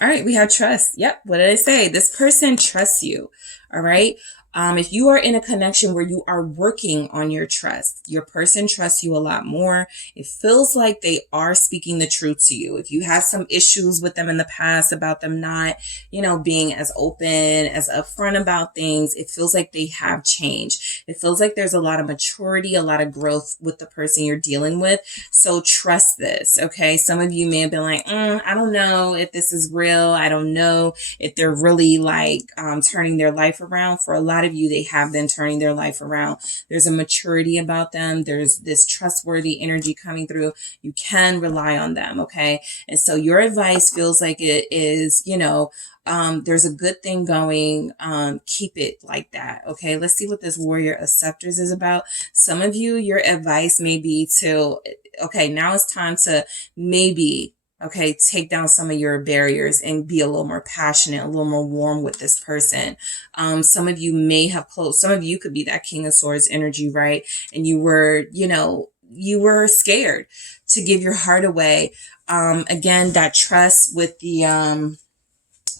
All right, we have trust. Yep, what did I say? This person trusts you, all right? If you are in a connection where you are working on your trust, your person trusts you a lot more. It feels like they are speaking the truth to you. If you have some issues with them in the past about them not, you know, being as open, as upfront about things, it feels like they have changed. It feels like there's a lot of maturity, a lot of growth with the person you're dealing with. So trust this, okay? Some of you may have been like, I don't know if this is real. I don't know if they're really like turning their life around. For a lot of you, they have been turning their life around. There's a maturity about them. There's this trustworthy energy coming through. You can rely on them, okay? And so your advice feels like it is, you know, there's a good thing going. Keep it like that, okay? Let's see what this Warrior of Scepters is about. Some of you, your advice may be to, okay, now it's time to maybe, okay, take down some of your barriers and be a little more passionate, a little more warm with this person. Some of you may have closed, some of you could be that King of Swords energy, right? And you were, you know, you were scared to give your heart away. Again, that trust with the,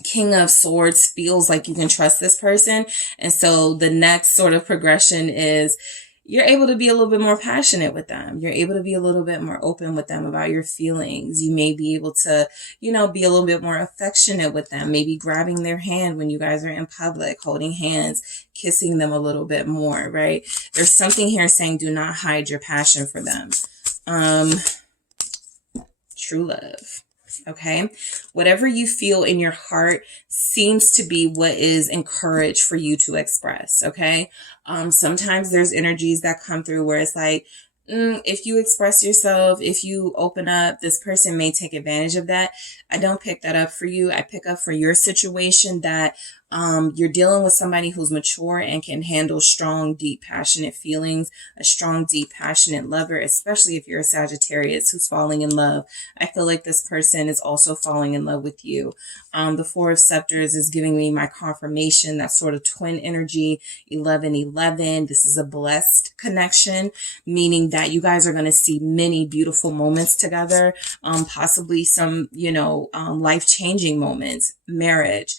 King of Swords feels like you can trust this person. And so the next sort of progression is you're able to be a little bit more passionate with them. You're able to be a little bit more open with them about your feelings. You may be able to, you know, be a little bit more affectionate with them, maybe grabbing their hand when you guys are in public, holding hands, kissing them a little bit more, right? There's something here saying do not hide your passion for them. True love. Okay. Whatever you feel in your heart seems to be what is encouraged for you to express. Okay. Sometimes there's energies that come through where it's like, if you express yourself, if you open up, this person may take advantage of that. I don't pick that up for you. I pick up for your situation that you're dealing with somebody who's mature and can handle strong, deep, passionate feelings, a strong, deep, passionate lover, especially if you're a Sagittarius who's falling in love. I feel like this person is also falling in love with you. The Four of Scepters is giving me my confirmation, that sort of twin energy, 11-11. This is a blessed connection, meaning that you guys are going to see many beautiful moments together, possibly some, you know, life-changing moments, marriage,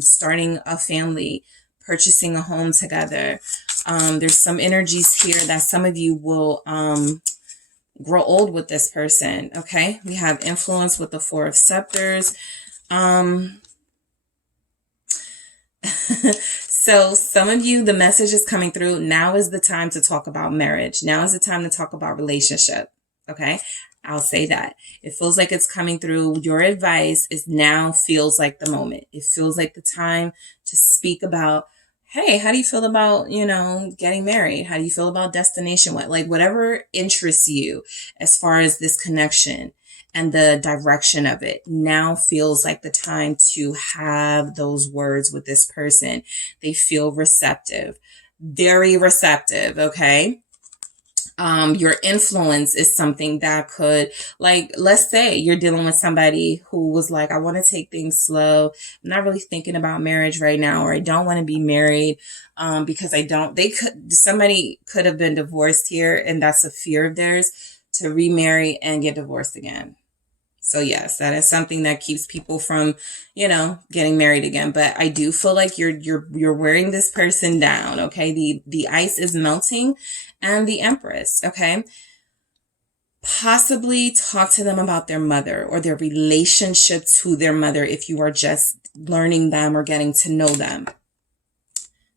starting a family, purchasing a home together. There's some energies here that some of you will grow old with this person. Okay, we have influence with the Four of Scepters. So some of you, the message is coming through. Now is the time to talk about marriage. Now is the time to talk about relationship. Okay, I'll say that. It feels like it's coming through. Your advice is now feels like the moment. It feels like the time to speak about, hey, how do you feel about, you know, getting married? How do you feel about destination? What, like whatever interests you as far as this connection and the direction of it now feels like the time to have those words with this person. They feel receptive, very receptive. Okay. Your influence is something that could, like, let's say you're dealing with somebody who was like, I want to take things slow. I'm not really thinking about marriage right now, or I don't want to be married, because somebody could have been divorced here. And that's a fear of theirs, to remarry and get divorced again. So yes, that is something that keeps people from, you know, getting married again. But I do feel like you're wearing this person down. Okay. The ice is melting, and the Empress. Okay. Possibly talk to them about their mother or their relationship to their mother if you are just learning them or getting to know them.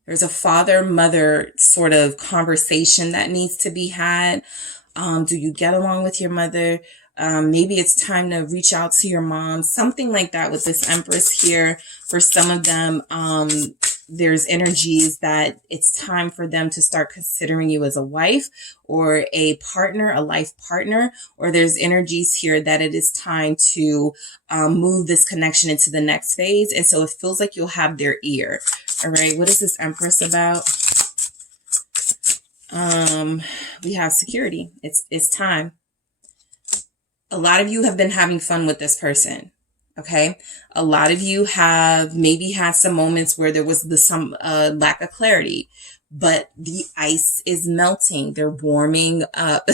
There's a father-mother sort of conversation that needs to be had. Do you get along with your mother? Maybe it's time to reach out to your mom, something like that with this Empress here. For some of them, there's energies that it's time for them to start considering you as a wife or a partner, a life partner, or there's energies here that it is time to move this connection into the next phase. And so it feels like you'll have their ear. All right. What is this Empress about? We have security. It's time. A lot of you have been having fun with this person. Okay. A lot of you have maybe had some moments where there was some lack of clarity, but the ice is melting. They're warming up.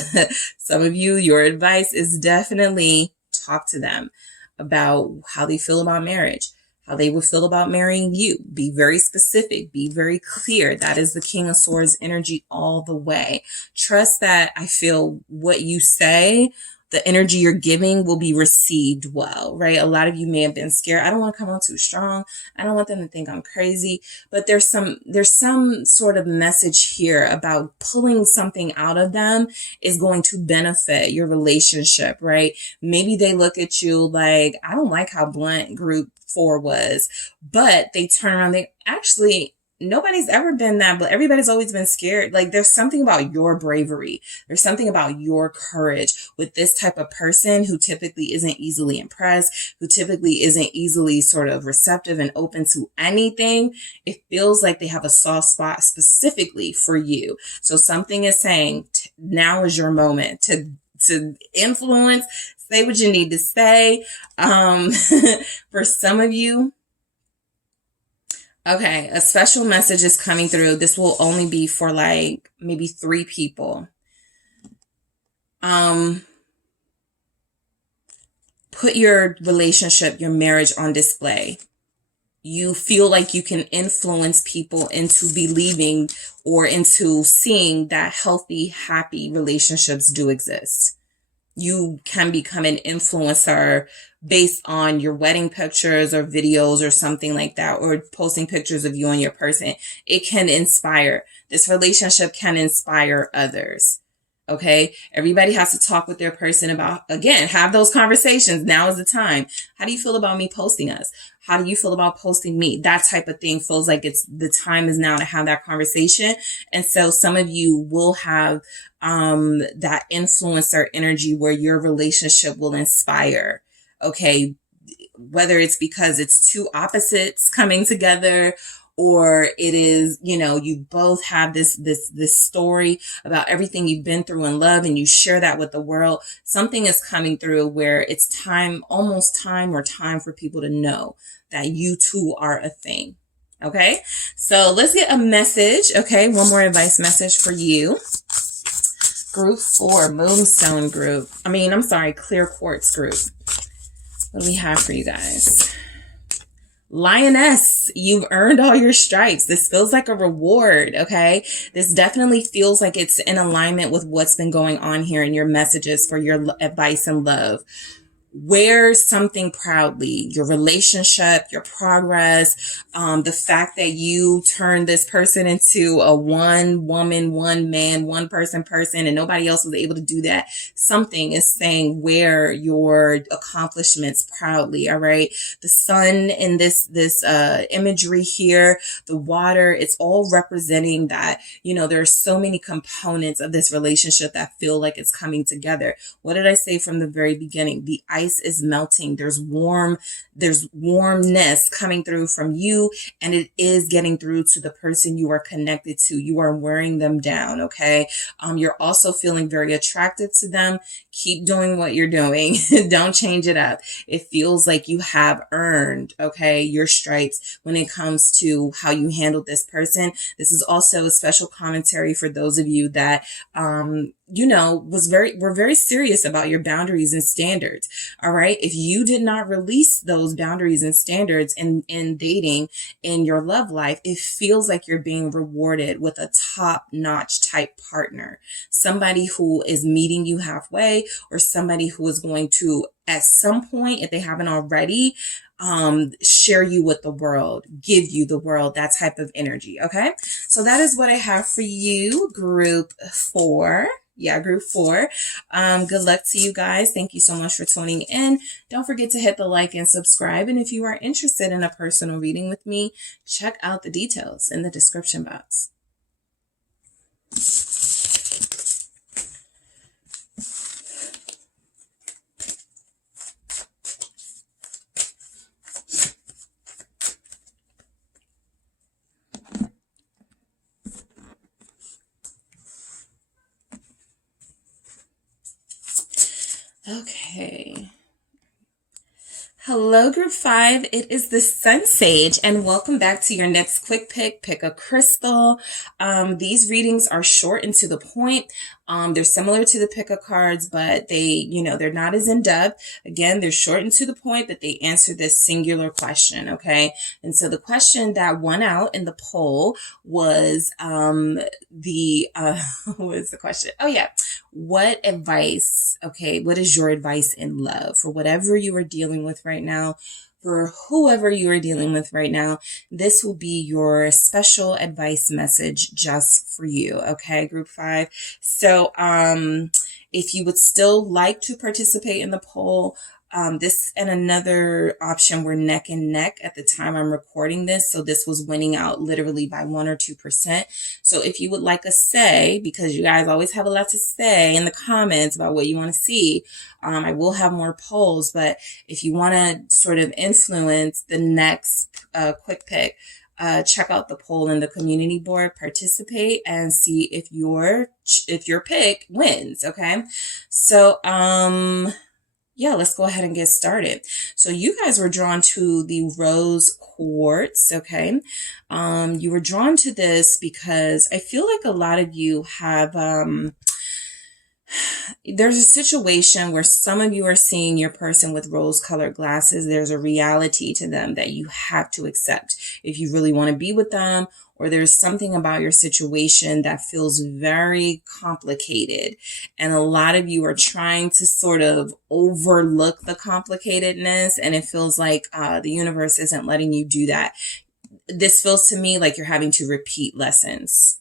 Some of you, your advice is definitely talk to them about how they feel about marriage, how they would feel about marrying you. Be very specific, be very clear. That is the King of Swords energy all the way. Trust that I feel what you say, the energy you're giving will be received well, right? A lot of you may have been scared. I don't want to come on too strong. I don't want them to think I'm crazy, but there's some sort of message here about pulling something out of them is going to benefit your relationship, right? Maybe they look at you like, I don't like how blunt group 4 was, but they turn around, they actually, nobody's ever been that, but everybody's always been scared. Like there's something about your bravery. There's something about your courage with this type of person who typically isn't easily impressed, who typically isn't easily sort of receptive and open to anything. It feels like they have a soft spot specifically for you. So something is saying now is your moment to influence, say what you need to say. For some of you, okay, a special message is coming through. This will only be for like maybe 3 people. Put your relationship, your marriage on display. You feel like you can influence people into believing or into seeing that healthy, happy relationships do exist. You can become an influencer based on your wedding pictures or videos or something like that, or posting pictures of you and your person. It can inspire. This relationship can inspire others. Okay. Everybody has to talk with their person about, again, have those conversations. Now is the time. How do you feel about me posting us? How do you feel about posting me? That type of thing feels like it's the time is now to have that conversation. And so some of you will have that influencer energy where your relationship will inspire. Okay. Whether it's because it's 2 opposites coming together, or it is, you both have this story about everything you've been through in love and you share that with the world. Something is coming through where it's time for people to know that you two are a thing. Okay. So let's get a message. Okay. One more advice message for you. Group 4, Moonstone group. Clear Quartz group. What do we have for you guys? Lioness, you've earned all your stripes. This feels like a reward, okay? This definitely feels like it's in alignment with what's been going on here in your messages for your advice and love. Wear something proudly, your relationship, your progress, the fact that you turned this person into a one woman, one man, one person, and nobody else was able to do that. Something is saying wear your accomplishments proudly. All right. The sun in this imagery here, the water, it's all representing that, there are so many components of this relationship that feel like it's coming together. What did I say from the very beginning? The ice is melting. There's warmness coming through from you, and it is getting through to the person you are connected to. You are wearing them down. Okay. You're also feeling very attracted to them. Keep doing what you're doing. Don't change it up. It feels like you have earned, okay, your stripes when it comes to how you handled this person. This is also a special commentary for those of you that, we're very serious about your boundaries and standards. All right. If you did not release those boundaries and standards in dating, in your love life, it feels like you're being rewarded with a top-notch type partner, somebody who is meeting you halfway, or somebody who is going to, at some point, if they haven't already, share you with the world, give you the world, that type of energy. Okay. So that is what I have for you, group 4. Yeah, group 4. Good luck to you guys. Thank you so much for tuning in. Don't forget to hit the like and subscribe. And if you are interested in a personal reading with me, check out the details in the description box. Okay. Hello, Group 5. It is the SunSage, and welcome back to your next quick pick. Pick a crystal. These readings are short and to the point. They're similar to the pick a cards, but they're not as in depth. Again, they're short and to the point, but they answer this singular question. Okay. And so the question that won out in the poll was, what was the question? Oh yeah. What advice, what is your advice in love for whatever you are dealing with right now, for whoever you are dealing with right now? This will be your special advice message just for you. Okay, Group 5. So, if you would still like to participate in the poll, this and another option were neck and neck at the time I'm recording this. So this was winning out literally by 1 or 2%. So if you would like a say, because you guys always have a lot to say in the comments about what you want to see, I will have more polls. But if you want to sort of influence the next quick pick, check out the poll in the community board, participate, and see if your pick wins. Okay. So, yeah, let's go ahead and get started. So you guys were drawn to the rose quartz, okay? You were drawn to this because I feel like a lot of you have, there's a situation where some of you are seeing your person with rose-colored glasses. There's a reality to them that you have to accept if you really want to be with them, or there's something about your situation that feels very complicated. And a lot of you are trying to sort of overlook the complicatedness, and it feels like the universe isn't letting you do that. This feels to me like you're having to repeat lessons.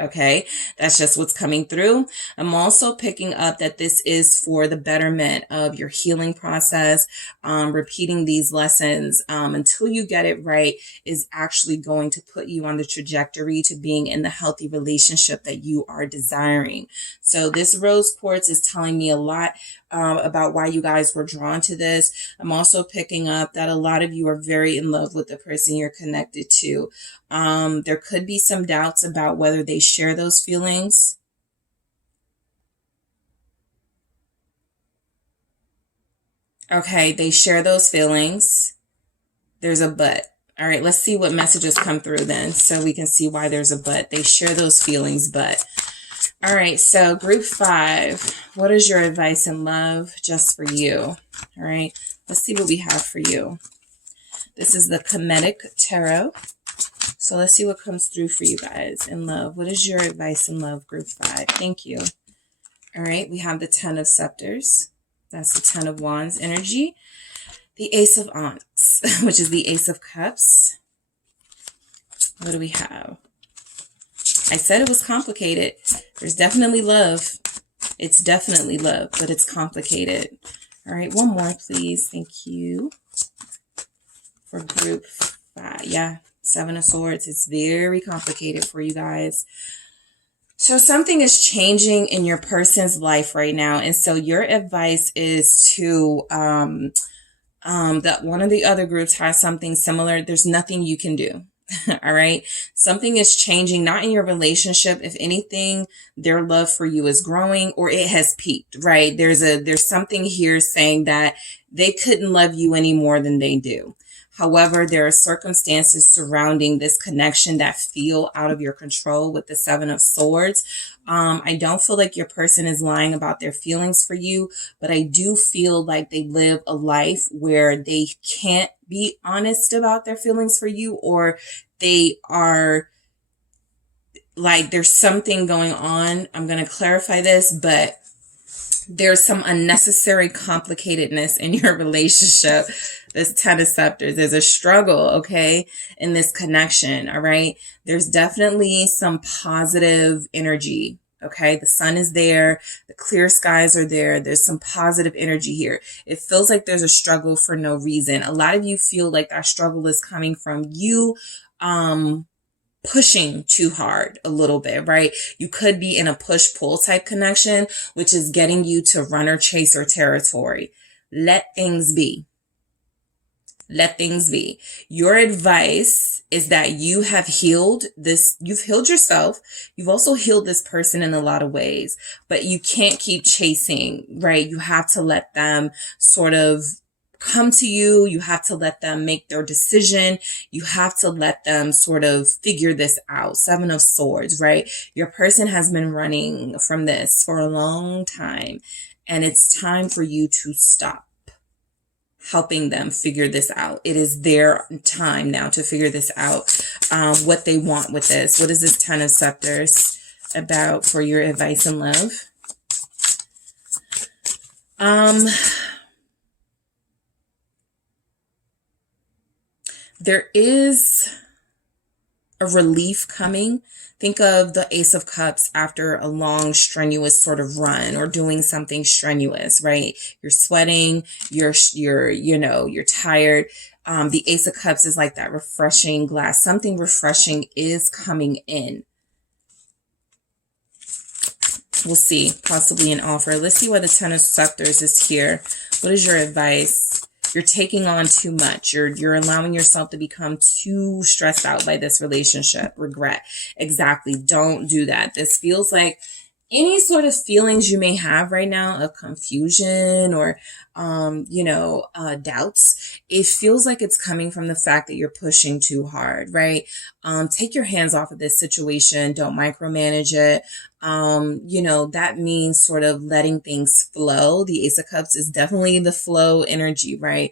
Okay, that's just what's coming through. I'm also picking up that this is for the betterment of your healing process. Repeating these lessons until you get it right is actually going to put you on the trajectory to being in the healthy relationship that you are desiring. So this rose quartz is telling me a lot about why you guys were drawn to this. I'm also picking up that a lot of you are very in love with the person you're connected to. There could be some doubts about whether they share those feelings. Okay, they share those feelings. There's a but. All right, let's see what messages come through then so we can see why there's a but. They share those feelings, but. All right, so Group 5, what is your advice in love just for you? All right, let's see what we have for you. This is the Kemetic Tarot. So let's see what comes through for you guys in love. What is your advice in love, Group 5? Thank you. All right, we have the 10 of Scepters. That's the 10 of Wands energy. The Ace of Onyx, which is the Ace of Cups. What do we have? I said it was complicated. There's definitely love. It's definitely love, but it's complicated. All right, one more, please. Thank you. For Group 5. Yeah, 7 of Swords. It's very complicated for you guys. So something is changing in your person's life right now. And so your advice is to, that one of the other groups has something similar. There's nothing you can do. All right. Something is changing, not in your relationship. If anything, their love for you is growing or it has peaked, right? There's something here saying that they couldn't love you any more than they do. However, there are circumstances surrounding this connection that feel out of your control with the 7 of Swords. I don't feel like your person is lying about their feelings for you, but I do feel like they live a life where they can't be honest about their feelings for you, or they are like, there's something going on. I'm going to clarify this, but there's some unnecessary complicatedness in your relationship. This 10 of Scepters, there's a struggle, okay, in this connection, all right? There's definitely some positive energy, okay? The sun is there. The clear skies are there. There's some positive energy here. It feels like there's a struggle for no reason. A lot of you feel like that struggle is coming from you, pushing too hard a little bit, right? You could be in a push-pull type connection, which is getting you to runner chaser territory. Let things be. Let things be. Your advice is that you have healed this. You've healed yourself. You've also healed this person in a lot of ways, but you can't keep chasing, right? You have to let them sort of come to you. You have to let them make their decision. You have to let them sort of figure this out. 7 of Swords, right? Your person has been running from this for a long time, and it's time for you to stop helping them figure this out. It is their time now to figure this out. What they want with this. What is this 10 of Scepters about for your advice and love? There is a relief coming. Think of the Ace of Cups after a long, strenuous sort of run or doing something strenuous, right? You're sweating, you're tired. The Ace of Cups is like that refreshing glass. Something refreshing is coming in. We'll see, possibly an offer. Let's see why the 10 of Scepters is here. What is your advice? You're taking on too much. You're allowing yourself to become too stressed out by this relationship. Regret. Exactly. Don't do that. This feels like any sort of feelings you may have right now of confusion or, doubts. It feels like it's coming from the fact that you're pushing too hard, right? Take your hands off of this situation. Don't micromanage it. That means sort of letting things flow. The Ace of Cups is definitely the flow energy, right?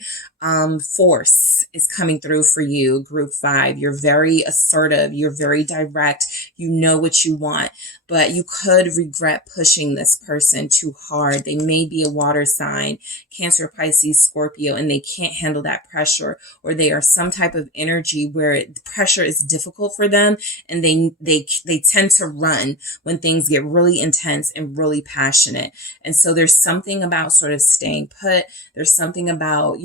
Force is coming through for you, Group 5. You're very assertive. You're very direct. You know what you want, but you could regret pushing this person too hard. They may be a water sign, Cancer, Pisces, Scorpio, and they can't handle that pressure, or they are some type of energy where pressure is difficult for them, and they tend to run when things get really intense and really passionate. And so there's something about sort of staying put. There's something about,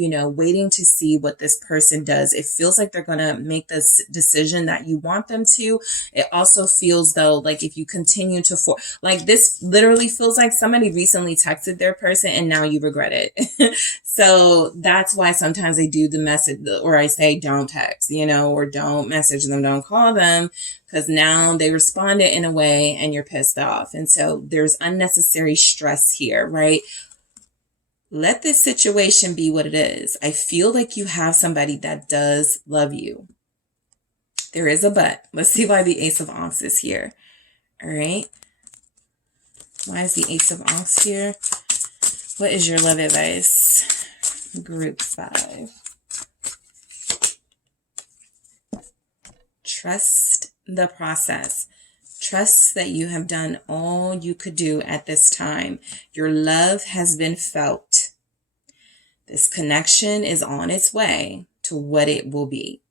waiting to see what this person does. It feels like they're going to make this decision that you want them to. It also feels though, like if you continue to like this literally feels like somebody recently texted their person and now you regret it. So that's why sometimes I do the message, or I say don't text, or don't message them, don't call them, because now they responded in a way and you're pissed off. And so there's unnecessary stress here, right? Let this situation be what it is. I feel like you have somebody that does love you. There is a but. Let's see why the Ace of Wands is here. All right. Why is the Ace of Wands here? What is your love advice? Group 5. Trust the process. Trust that you have done all you could do at this time. Your love has been felt. This connection is on its way to what it will be.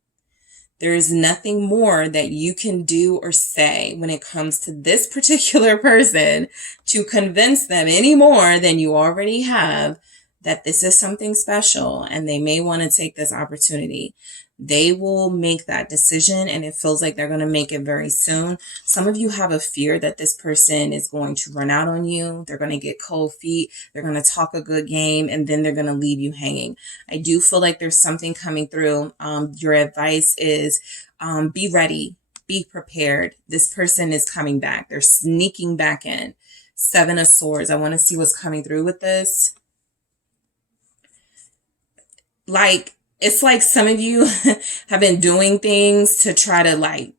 There is nothing more that you can do or say when it comes to this particular person to convince them any more than you already have that this is something special and they may want to take this opportunity. They will make that decision, and it feels like they're going to make it very soon. Some of you have a fear that this person is going to run out on you. They're going to get cold feet. They're going to talk a good game, and then they're going to leave you hanging. I do feel like there's something coming through. Your advice is be ready, be prepared. This person is coming back. They're sneaking back in. 7 of Swords. I want to see what's coming through with this. It's like some of you have been doing things to try to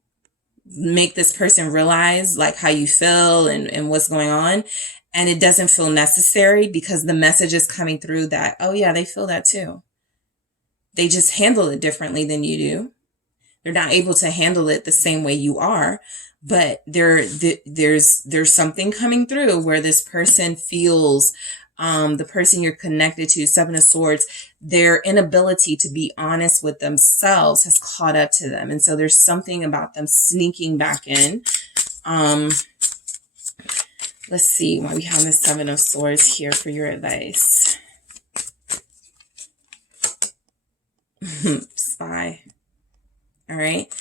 make this person realize how you feel and what's going on. And it doesn't feel necessary because the message is coming through that, oh yeah, they feel that too. They just handle it differently than you do. They're not able to handle it the same way you are, but there's something coming through where this person feels the person you're connected to, 7 of Swords, their inability to be honest with themselves has caught up to them. And so there's something about them sneaking back in. Let's see why we have the 7 of Swords here for your advice. Spy. All right.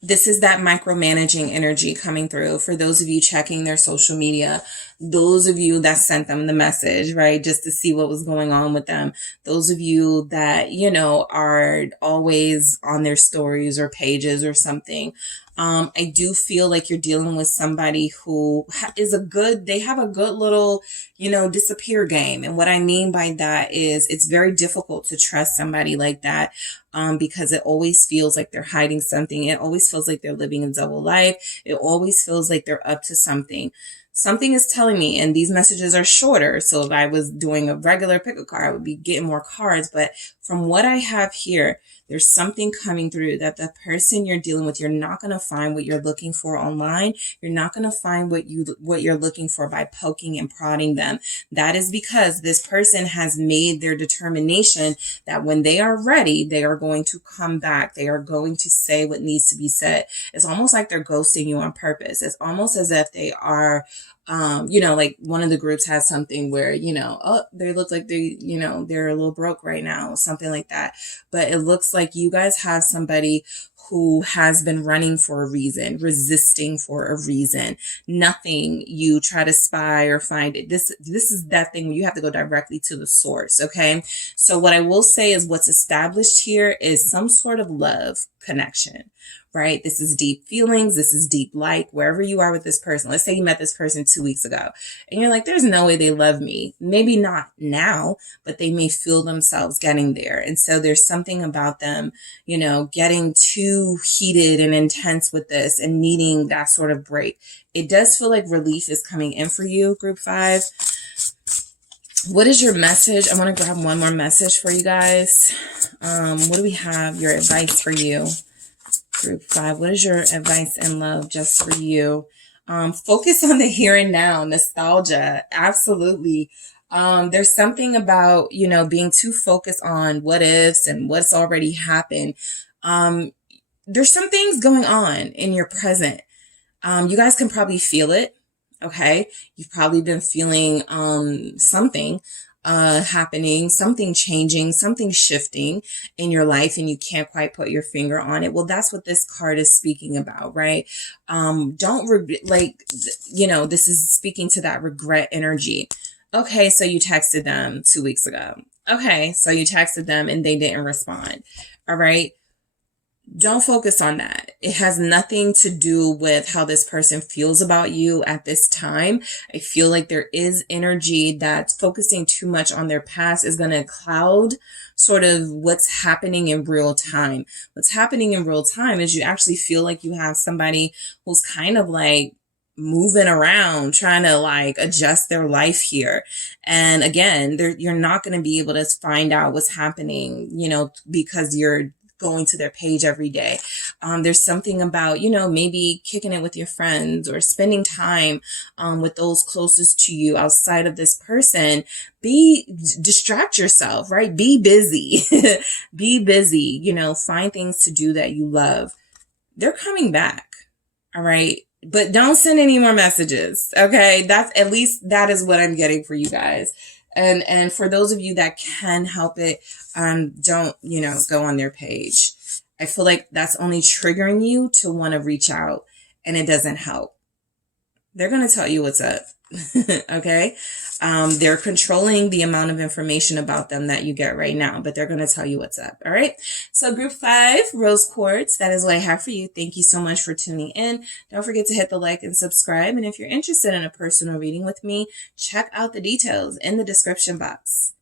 This is that micromanaging energy coming through. For those of you checking their social media, Those of you that sent them the message, right, just to see what was going on with them. Those of you that, you know, are always on their stories or pages or something. I do feel like you're dealing with somebody who they have a good little, you know, disappear game. And what I mean by that is it's very difficult to trust somebody like that, because it always feels like they're hiding something. It always feels like they're living a double life. It always feels like they're up to something. Something is telling me, and these messages are shorter. So if I was doing a regular pick a card, I would be getting more cards. But from what I have here, there's something coming through that the person you're dealing with, you're not going to find what you're looking for online. You're not going to find what you're looking for by poking and prodding them. That is because this person has made their determination that when they are ready, they are going to come back. They are going to say what needs to be said. It's almost like they're ghosting you on purpose. It's almost as if they are, you know, like one of the groups has something where, you know, oh, they look like they, you know, they're a little broke right now, something like that. But it looks like you guys have somebody who has been running for a reason, resisting for a reason. Nothing you try to spy or find it. This is that thing where you have to go directly to the source. Okay. So what I will say is what's established here is some sort of love connection. Right? This is deep feelings. This is deep like wherever you are with this person. Let's say you met this person 2 weeks ago and you're like, there's no way they love me. Maybe not now, but they may feel themselves getting there. And so there's something about them, you know, getting too heated and intense with this and needing that sort of break. It does feel like relief is coming in for you, group 5. What is your message? I want to grab one more message for you guys. What do we have? Your advice for you. Group 5, what is your advice and love just for you? Focus on the here and now, nostalgia. Absolutely. There's something about, you know, being too focused on what ifs and what's already happened. There's some things going on in your present. You guys can probably feel it. Okay. You've probably been feeling, something happening, something changing, something shifting in your life, and you can't quite put your finger on it. Well, that's what this card is speaking about, right? You know, this is speaking to that regret energy. Okay, so you texted them 2 weeks ago. Okay, so you texted them and they didn't respond. All right. Don't focus on that. It has nothing to do with how this person feels about you at this time. I feel like there is energy that's focusing too much on their past is going to cloud sort of what's happening in real time. What's happening in real time is you actually feel like you have somebody who's kind of like moving around, trying to like adjust their life here. And again, you're not going to be able to find out what's happening, you know, because you're going to their page every day. There's something about, you know, maybe kicking it with your friends or spending time with those closest to you outside of this person. Distract yourself, right? Be busy. Be busy, you know, find things to do that you love. They're coming back. All right. But don't send any more messages. Okay. At least that is what I'm getting for you guys. And for those of you that can help it, don't, you know, go on their page. I feel like that's only triggering you to want to reach out, and it doesn't help. They're going to tell you what's up. Okay. They're controlling the amount of information about them that you get right now, but they're going to tell you what's up. All right. So group 5, rose quartz. That is what I have for you. Thank you so much for tuning in. Don't forget to hit the like and subscribe. And if you're interested in a personal reading with me, check out the details in the description box.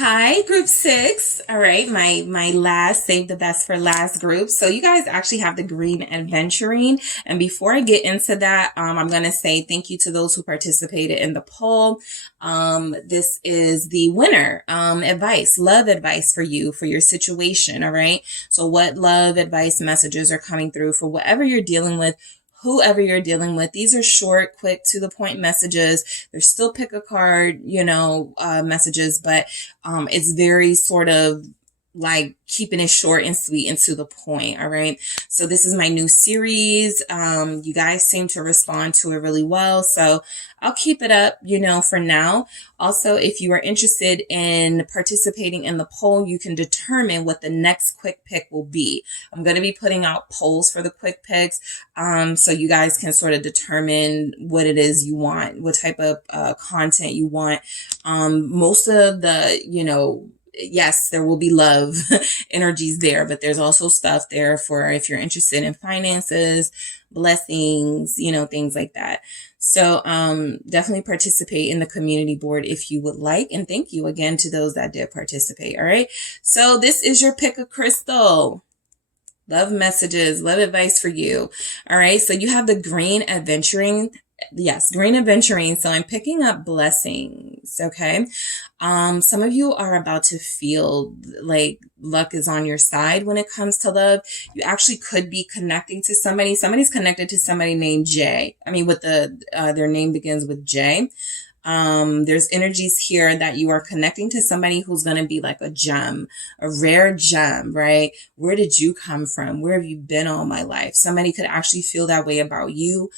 Hi, group 6. All right, my last save the best for last group. So you guys actually have the green adventuring. And before I get into that, I'm going to say thank you to those who participated in the poll. This is the winner, love advice for you, for your situation. All right. So what love advice messages are coming through for whatever you're dealing with? whoever you're dealing with. These are short, quick, to the point messages. They're still pick a card, messages, but it's very sort of like keeping it short and sweet and to the point. All right. So this is my new series. You guys seem to respond to it really well. So I'll keep it up, for now. Also, if you are interested in participating in the poll, you can determine what the next quick pick will be. I'm going to be putting out polls for the quick picks. So you guys can sort of determine what it is you want, what type of content you want. Most of the, yes, there will be love energies there, but there's also stuff there for if you're interested in finances, blessings, things like that. So definitely participate in the community board if you would like. And thank you again to those that did participate. All right. So this is your pick a crystal. Love messages, love advice for you. All right. So you have the green adventuring. Yes, green adventuring. So I'm picking up blessings. Okay. Some of you are about to feel like luck is on your side when it comes to love. You actually could be connecting to somebody. Somebody's connected to somebody named Jay. I mean, with their name begins with J. There's energies here that you are connecting to somebody who's going to be like a gem, a rare gem, right? Where did you come from? Where have you been all my life? Somebody could actually feel that way about you.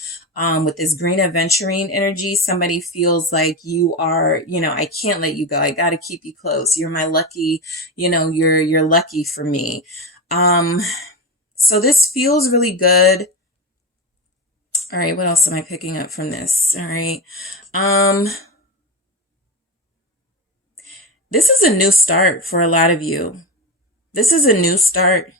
With this green adventuring energy, somebody feels like you are, I can't let you go. I got to keep you close. You're my lucky, you're lucky for me. So this feels really good. All right. What else am I picking up from this? All right. This is a new start for a lot of you. This is a new start.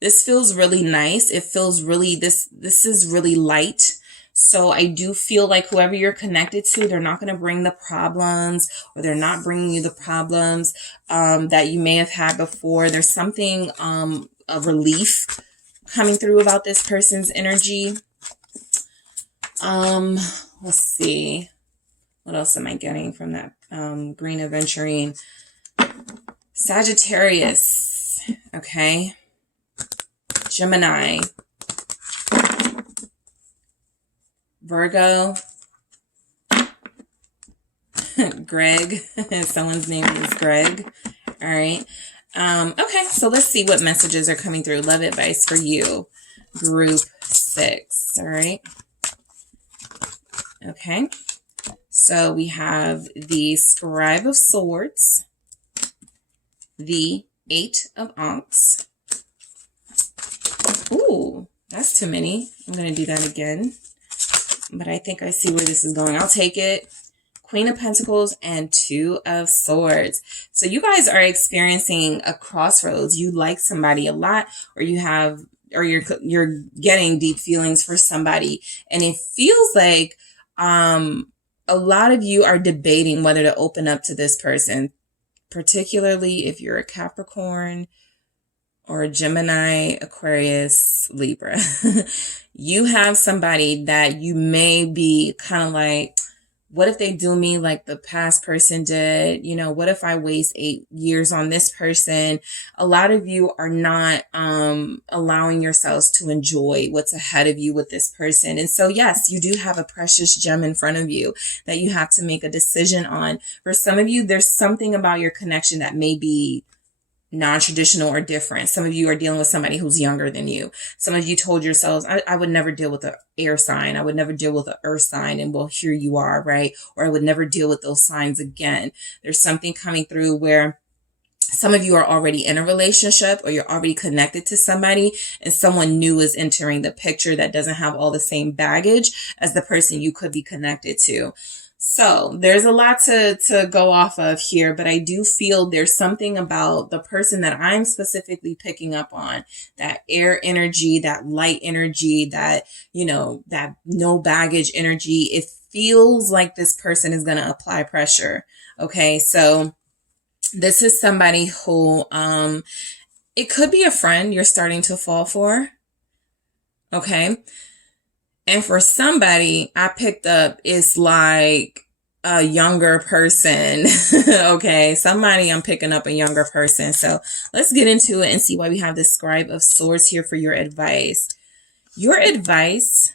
This feels really nice. It feels really, this is really light. So I do feel like whoever you're connected to, they're not going to bring the problems, or they're not bringing you the problems that you may have had before. There's something of relief coming through about this person's energy. Let's see. What else am I getting from that green adventuring? Sagittarius. Okay. Gemini. Virgo. Greg. Someone's name is Greg. All right. Okay. So let's see what messages are coming through. Love advice for you. Group 6. All right. Okay. So we have the Scribe of Swords, the 8 of Ankhs. Ooh, that's too many. I'm going to do that again. But I think I see where this is going. I'll take it. Queen of Pentacles and 2 of Swords. So you guys are experiencing a crossroads. You like somebody a lot, or you're getting deep feelings for somebody. And it feels like a lot of you are debating whether to open up to this person, particularly if you're a Capricorn or a Gemini, Aquarius, Libra. You have somebody that you may be kind of like, what if they do me like the past person did? What if I waste 8 years on this person? A lot of you are not allowing yourselves to enjoy what's ahead of you with this person. And so, yes, you do have a precious gem in front of you that you have to make a decision on. For some of you, there's something about your connection that may be non-traditional or different. Some of you are dealing with somebody who's younger than you. Some of you told yourselves, I would never deal with an air sign. I would never deal with an earth sign. And well, here you are, right? Or I would never deal with those signs again. There's something coming through where some of you are already in a relationship, or you're already connected to somebody, and someone new is entering the picture that doesn't have all the same baggage as the person you could be connected to. So there's a lot to go off of here, but I do feel there's something about the person that I'm specifically picking up on, that air energy, that light energy, that, that no baggage energy. It feels like this person is going to apply pressure. Okay. So this is somebody who, it could be a friend you're starting to fall for. Okay. And for somebody I picked up, it's like a younger person. Okay. Somebody I'm picking up a younger person. So let's get into it and see why we have the Scribe of Swords here for your advice. Your advice,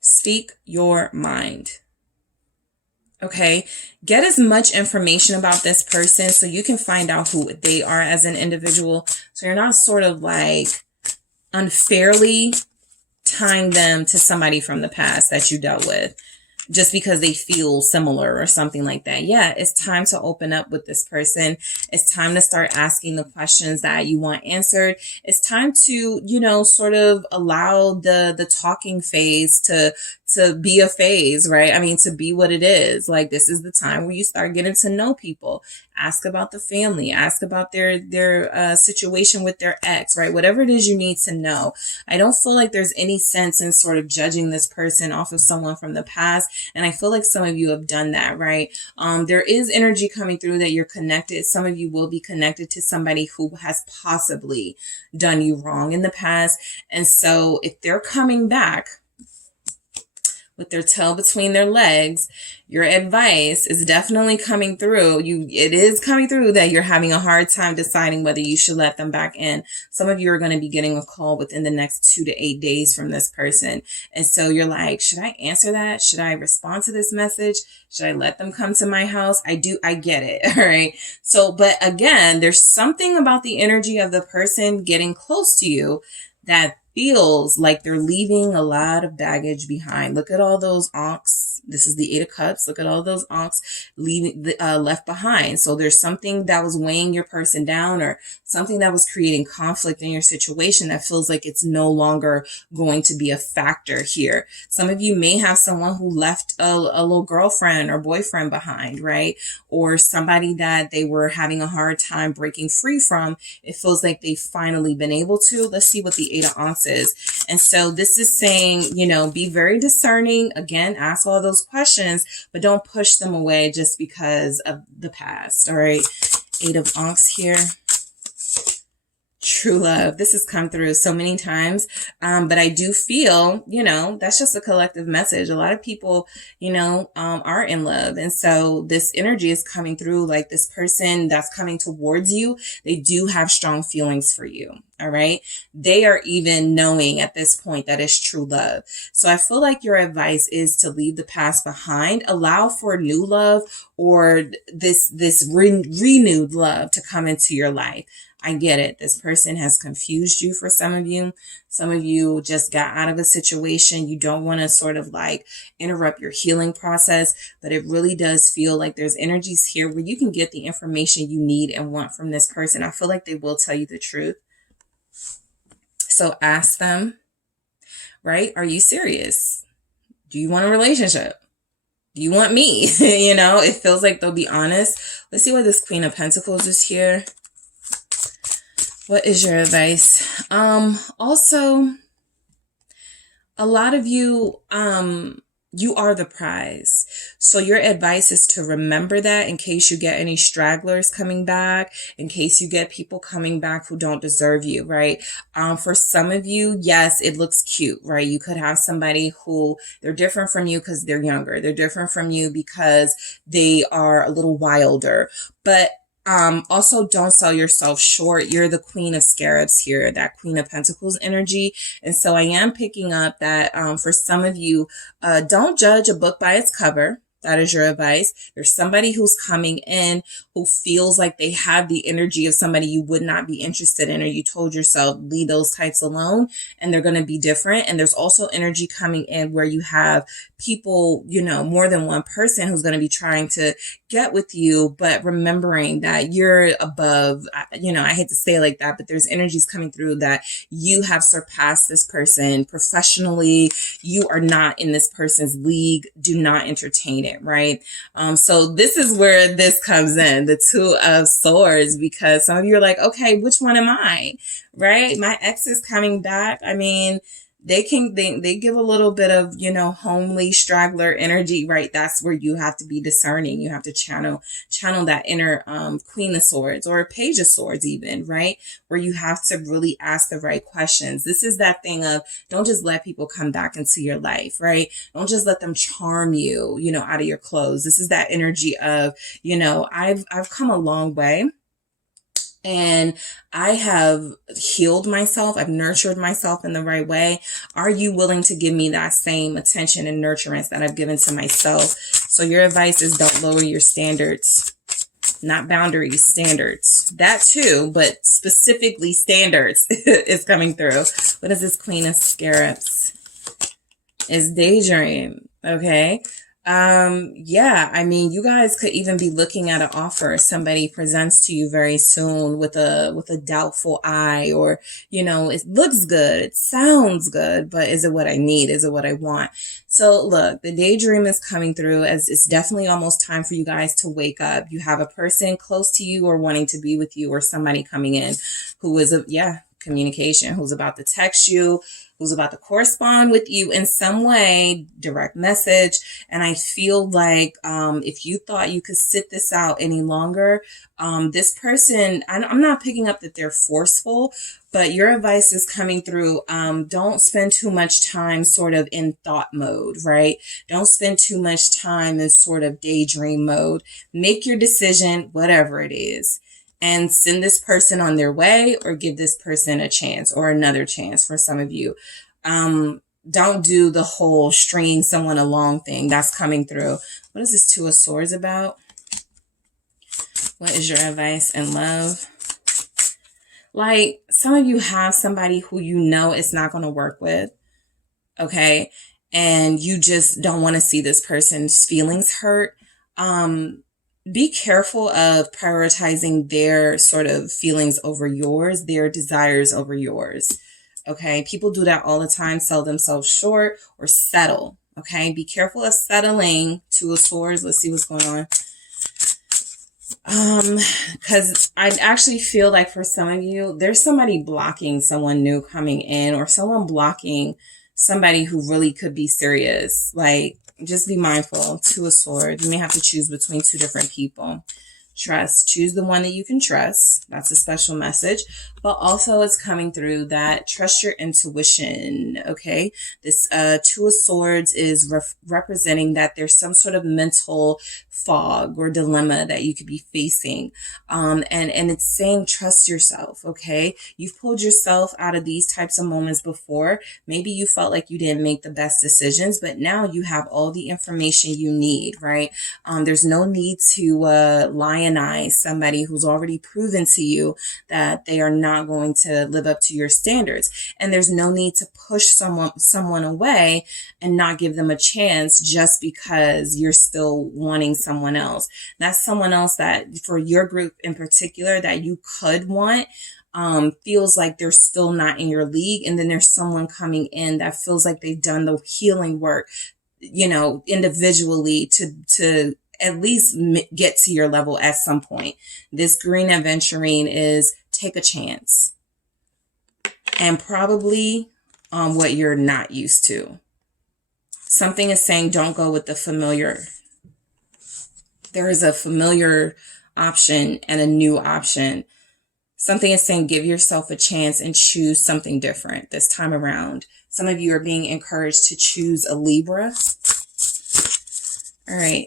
speak your mind. Okay, get as much information about this person so you can find out who they are as an individual. So you're not sort of like unfairly tying them to somebody from the past that you dealt with just because they feel similar or something like that. Yeah, it's time to open up with this person. It's time to start asking the questions that you want answered. It's time to, you know, sort of allow the talking phase to be a phase, right? I mean, to be what it is. Like, this is the time where you start getting to know people. Ask about the family, ask about their situation with their ex, right? Whatever it is you need to know. I don't feel like there's any sense in sort of judging this person off of someone from the past. And I feel like some of you have done that, right? There is energy coming through that you're connected. Some of you will be connected to somebody who has possibly done you wrong in the past. And so if they're coming back with their tail between their legs, your advice is definitely coming through. It is coming through that you're having a hard time deciding whether you should let them back in. Some of you are going to be getting a call within the next 2 to 8 days from this person. And so you're like, should I answer that? Should I respond to this message? Should I let them come to my house? I get it. All right. So, but again, there's something about the energy of the person getting close to you that feels like they're leaving a lot of baggage behind. Look at all those onks. This is the 8 of Cups. Look at all those onks left behind. So there's something that was weighing your person down, or something that was creating conflict in your situation that feels like it's no longer going to be a factor here. Some of you may have someone who left a little girlfriend or boyfriend behind, right? Or somebody that they were having a hard time breaking free from. It feels like they've finally been able to. Let's see what the 8 of Onks is. And so this is saying, you know, be very discerning. Again, ask all those questions, but don't push them away just because of the past. All right. 8 of Onks here. True love. This has come through so many times. But I do feel, you know, that's just a collective message. A lot of people, you know, are in love. And so this energy is coming through, like this person that's coming towards you. They do have strong feelings for you. All right. They are even knowing at this point that it's true love. So I feel like your advice is to leave the past behind, allow for new love, or this renewed love to come into your life. I get it. This person has confused you for some of you. Some of you just got out of a situation. You don't want to sort of like interrupt your healing process, but it really does feel like there's energies here where you can get the information you need and want from this person. I feel like they will tell you the truth. So ask them, right? Are you serious? Do you want a relationship? Do you want me? You know, it feels like they'll be honest. Let's see why this Queen of Pentacles is here. What is your advice? Also, a lot of you, you are the prize. So your advice is to remember that in case you get any stragglers coming back, in case you get people coming back who don't deserve you, right? For some of you, yes, it looks cute, right? You could have somebody who they're different from you because they're younger. They're different from you because they are a little wilder, but also don't sell yourself short. You're the Queen of Scarabs here, that Queen of Pentacles energy. And so I am picking up that, for some of you, don't judge a book by its cover. That is your advice. There's somebody who's coming in who feels like they have the energy of somebody you would not be interested in, or you told yourself, leave those types alone, and they're going to be different. And there's also energy coming in where you have people, you know, more than one person who's going to be trying to get with you, but remembering that you're above, you know, I hate to say it like that, but there's energies coming through that you have surpassed this person professionally. You are not in this person's league. Do not entertain it, right? So this is where this comes in, the 2 of Swords, because some of you are like, okay, which one am I, right? My ex is coming back. I mean, they give a little bit of, you know, homely straggler energy, right? That's where you have to be discerning. You have to channel that inner Queen of Swords or Page of Swords even, right? Where you have to really ask the right questions. This is that thing of don't just let people come back into your life, right? Don't just let them charm you, you know, out of your clothes. This is that energy of, you know, I've come a long way. and I have healed myself. I've nurtured myself in the right way. Are you willing to give me that same attention and nurturance that I've given to myself? So your advice is don't lower your standards, not boundaries, standards. That too, but specifically standards is coming through. What is this Queen of Scarabs? Is daydream. Okay. Yeah, I mean, you guys could even be looking at an offer somebody presents to you very soon with a doubtful eye, or, you know, it looks good, it sounds good, but is it what I need? Is it what I want? So look, the daydream is coming through, as it's definitely almost time for you guys to wake up. You have a person close to you or wanting to be with you, or somebody coming in who is communication, who's about to text you, who's about to correspond with you in some way, direct message. And I feel like if you thought you could sit this out any longer, this person, I'm not picking up that they're forceful, but your advice is coming through. Don't spend too much time sort of in thought mode, right? Don't spend too much time in sort of daydream mode. Make your decision, whatever it is, and send this person on their way, or give this person a chance, or another chance for some of you. Don't do the whole stringing someone along thing. That's coming through. What is this Two of Swords about? What is your advice in love? Like, some of you have somebody who you know it's not going to work with, okay? And you just don't want to see this person's feelings hurt. Be careful of prioritizing their sort of feelings over yours, their desires over yours. Okay. People do that all the time, sell themselves short or settle. Okay. Be careful of settling. Two of Swords. Let's see what's going on. Because I actually feel like for some of you, there's somebody blocking someone new coming in, or someone blocking somebody who really could be serious. Like, just be mindful. Two of Swords. You may have to choose between two different people. Trust. Choose the one that you can trust. That's a special message. But also it's coming through that trust your intuition. Okay. This Two of Swords is representing that there's some sort of mental fog or dilemma that you could be facing. And it's saying trust yourself. Okay. You've pulled yourself out of these types of moments before. Maybe you felt like you didn't make the best decisions, but now you have all the information you need, right? There's no need to lionize somebody who's already proven to you that they are not going to live up to your standards. And there's no need to push someone away and not give them a chance just because you're still wanting someone else. That's someone else that, for your group in particular, that you could want, feels like they're still not in your league. And then there's someone coming in that feels like they've done the healing work, you know, individually to at least get to your level at some point. This green aventurine is take a chance, and probably on what you're not used to. Something is saying don't go with the familiar. There is a familiar option and a new option. Something is saying give yourself a chance and choose something different this time around. Some of you are being encouraged to choose a Libra. All right,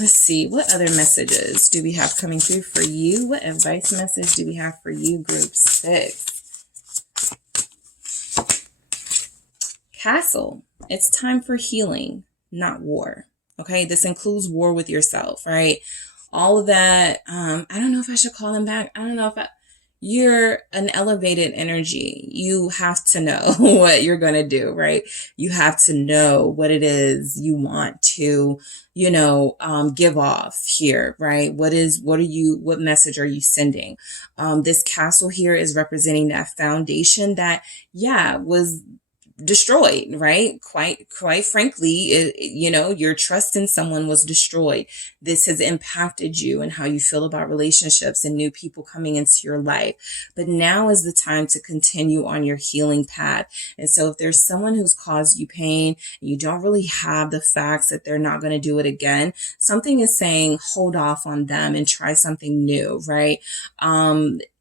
let's see. What other messages do we have coming through for you? What advice message do we have for you, group 6? Castle. It's time for healing, not war. Okay, this includes war with yourself, right? All of that. I don't know if I should call them back. I don't know if you're an elevated energy. You have to know what you're going to do, right? You have to know what it is you want to, you know, give off here, right? What message are you sending? This castle here is representing that foundation that, was destroyed, right? Quite frankly, you know, your trust in someone was destroyed. This has impacted you and how you feel about relationships and new people coming into your life. But now is the time to continue on your healing path. And so if there's someone who's caused you pain and you don't really have the facts that they're not going to do it again, something is saying hold off on them and try something new, right?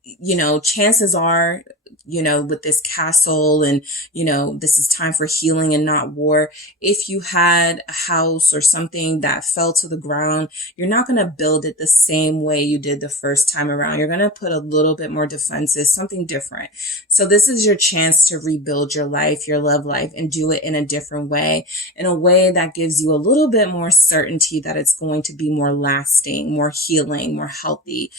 You know, chances are you know, with this castle and, you know, this is time for healing and not war. If you had a house or something that fell to the ground, you're not going to build it the same way you did the first time around. You're going to put a little bit more defenses, something different. So this is your chance to rebuild your life, your love life, and do it in a different way, in a way that gives you a little bit more certainty that it's going to be more lasting, more healing, more healthy.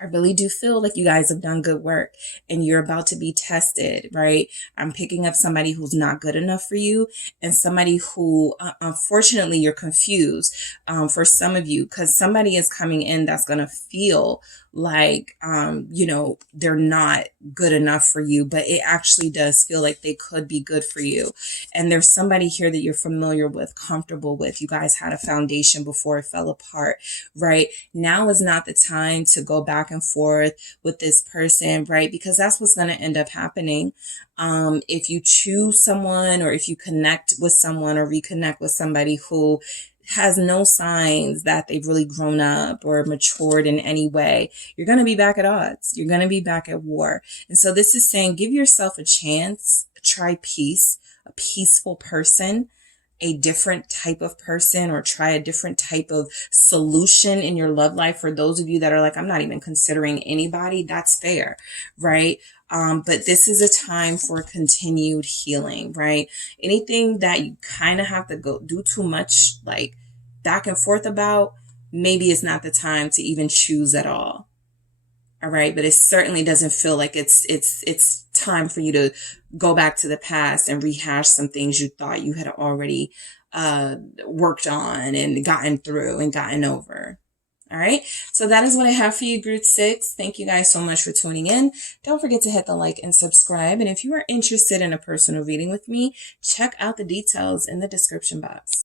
I really do feel like you guys have done good work and you're about to be tested, right? I'm picking up somebody who's not good enough for you and somebody who, unfortunately, you're confused for some of you, because somebody is coming in that's going to feel like, you know, they're not good enough for you, but it actually does feel like they could be good for you. And there's somebody here that you're familiar with, comfortable with. You guys had a foundation before it fell apart, right? Now is not the time to go back and forth with this person, right? Because that's what's going to end up happening. If you choose someone, or if you connect with someone or reconnect with somebody who has no signs that they've really grown up or matured in any way, you're going to be back at odds. You're going to be back at war. And so this is saying, give yourself a chance, try peace, a peaceful person, a different type of person, or try a different type of solution in your love life. For those of you that are like, I'm not even considering anybody, that's fair, right? But this is a time for continued healing, right? Anything that you kind of have to go do too much, like back and forth about, maybe it's not the time to even choose at all. All right. But it certainly doesn't feel like it's time for you to go back to the past and rehash some things you thought you had already worked on and gotten through and gotten over. All right. So that is what I have for you, Group 6. Thank you guys so much for tuning in. Don't forget to hit the like and subscribe. And if you are interested in a personal reading with me, check out the details in the description box.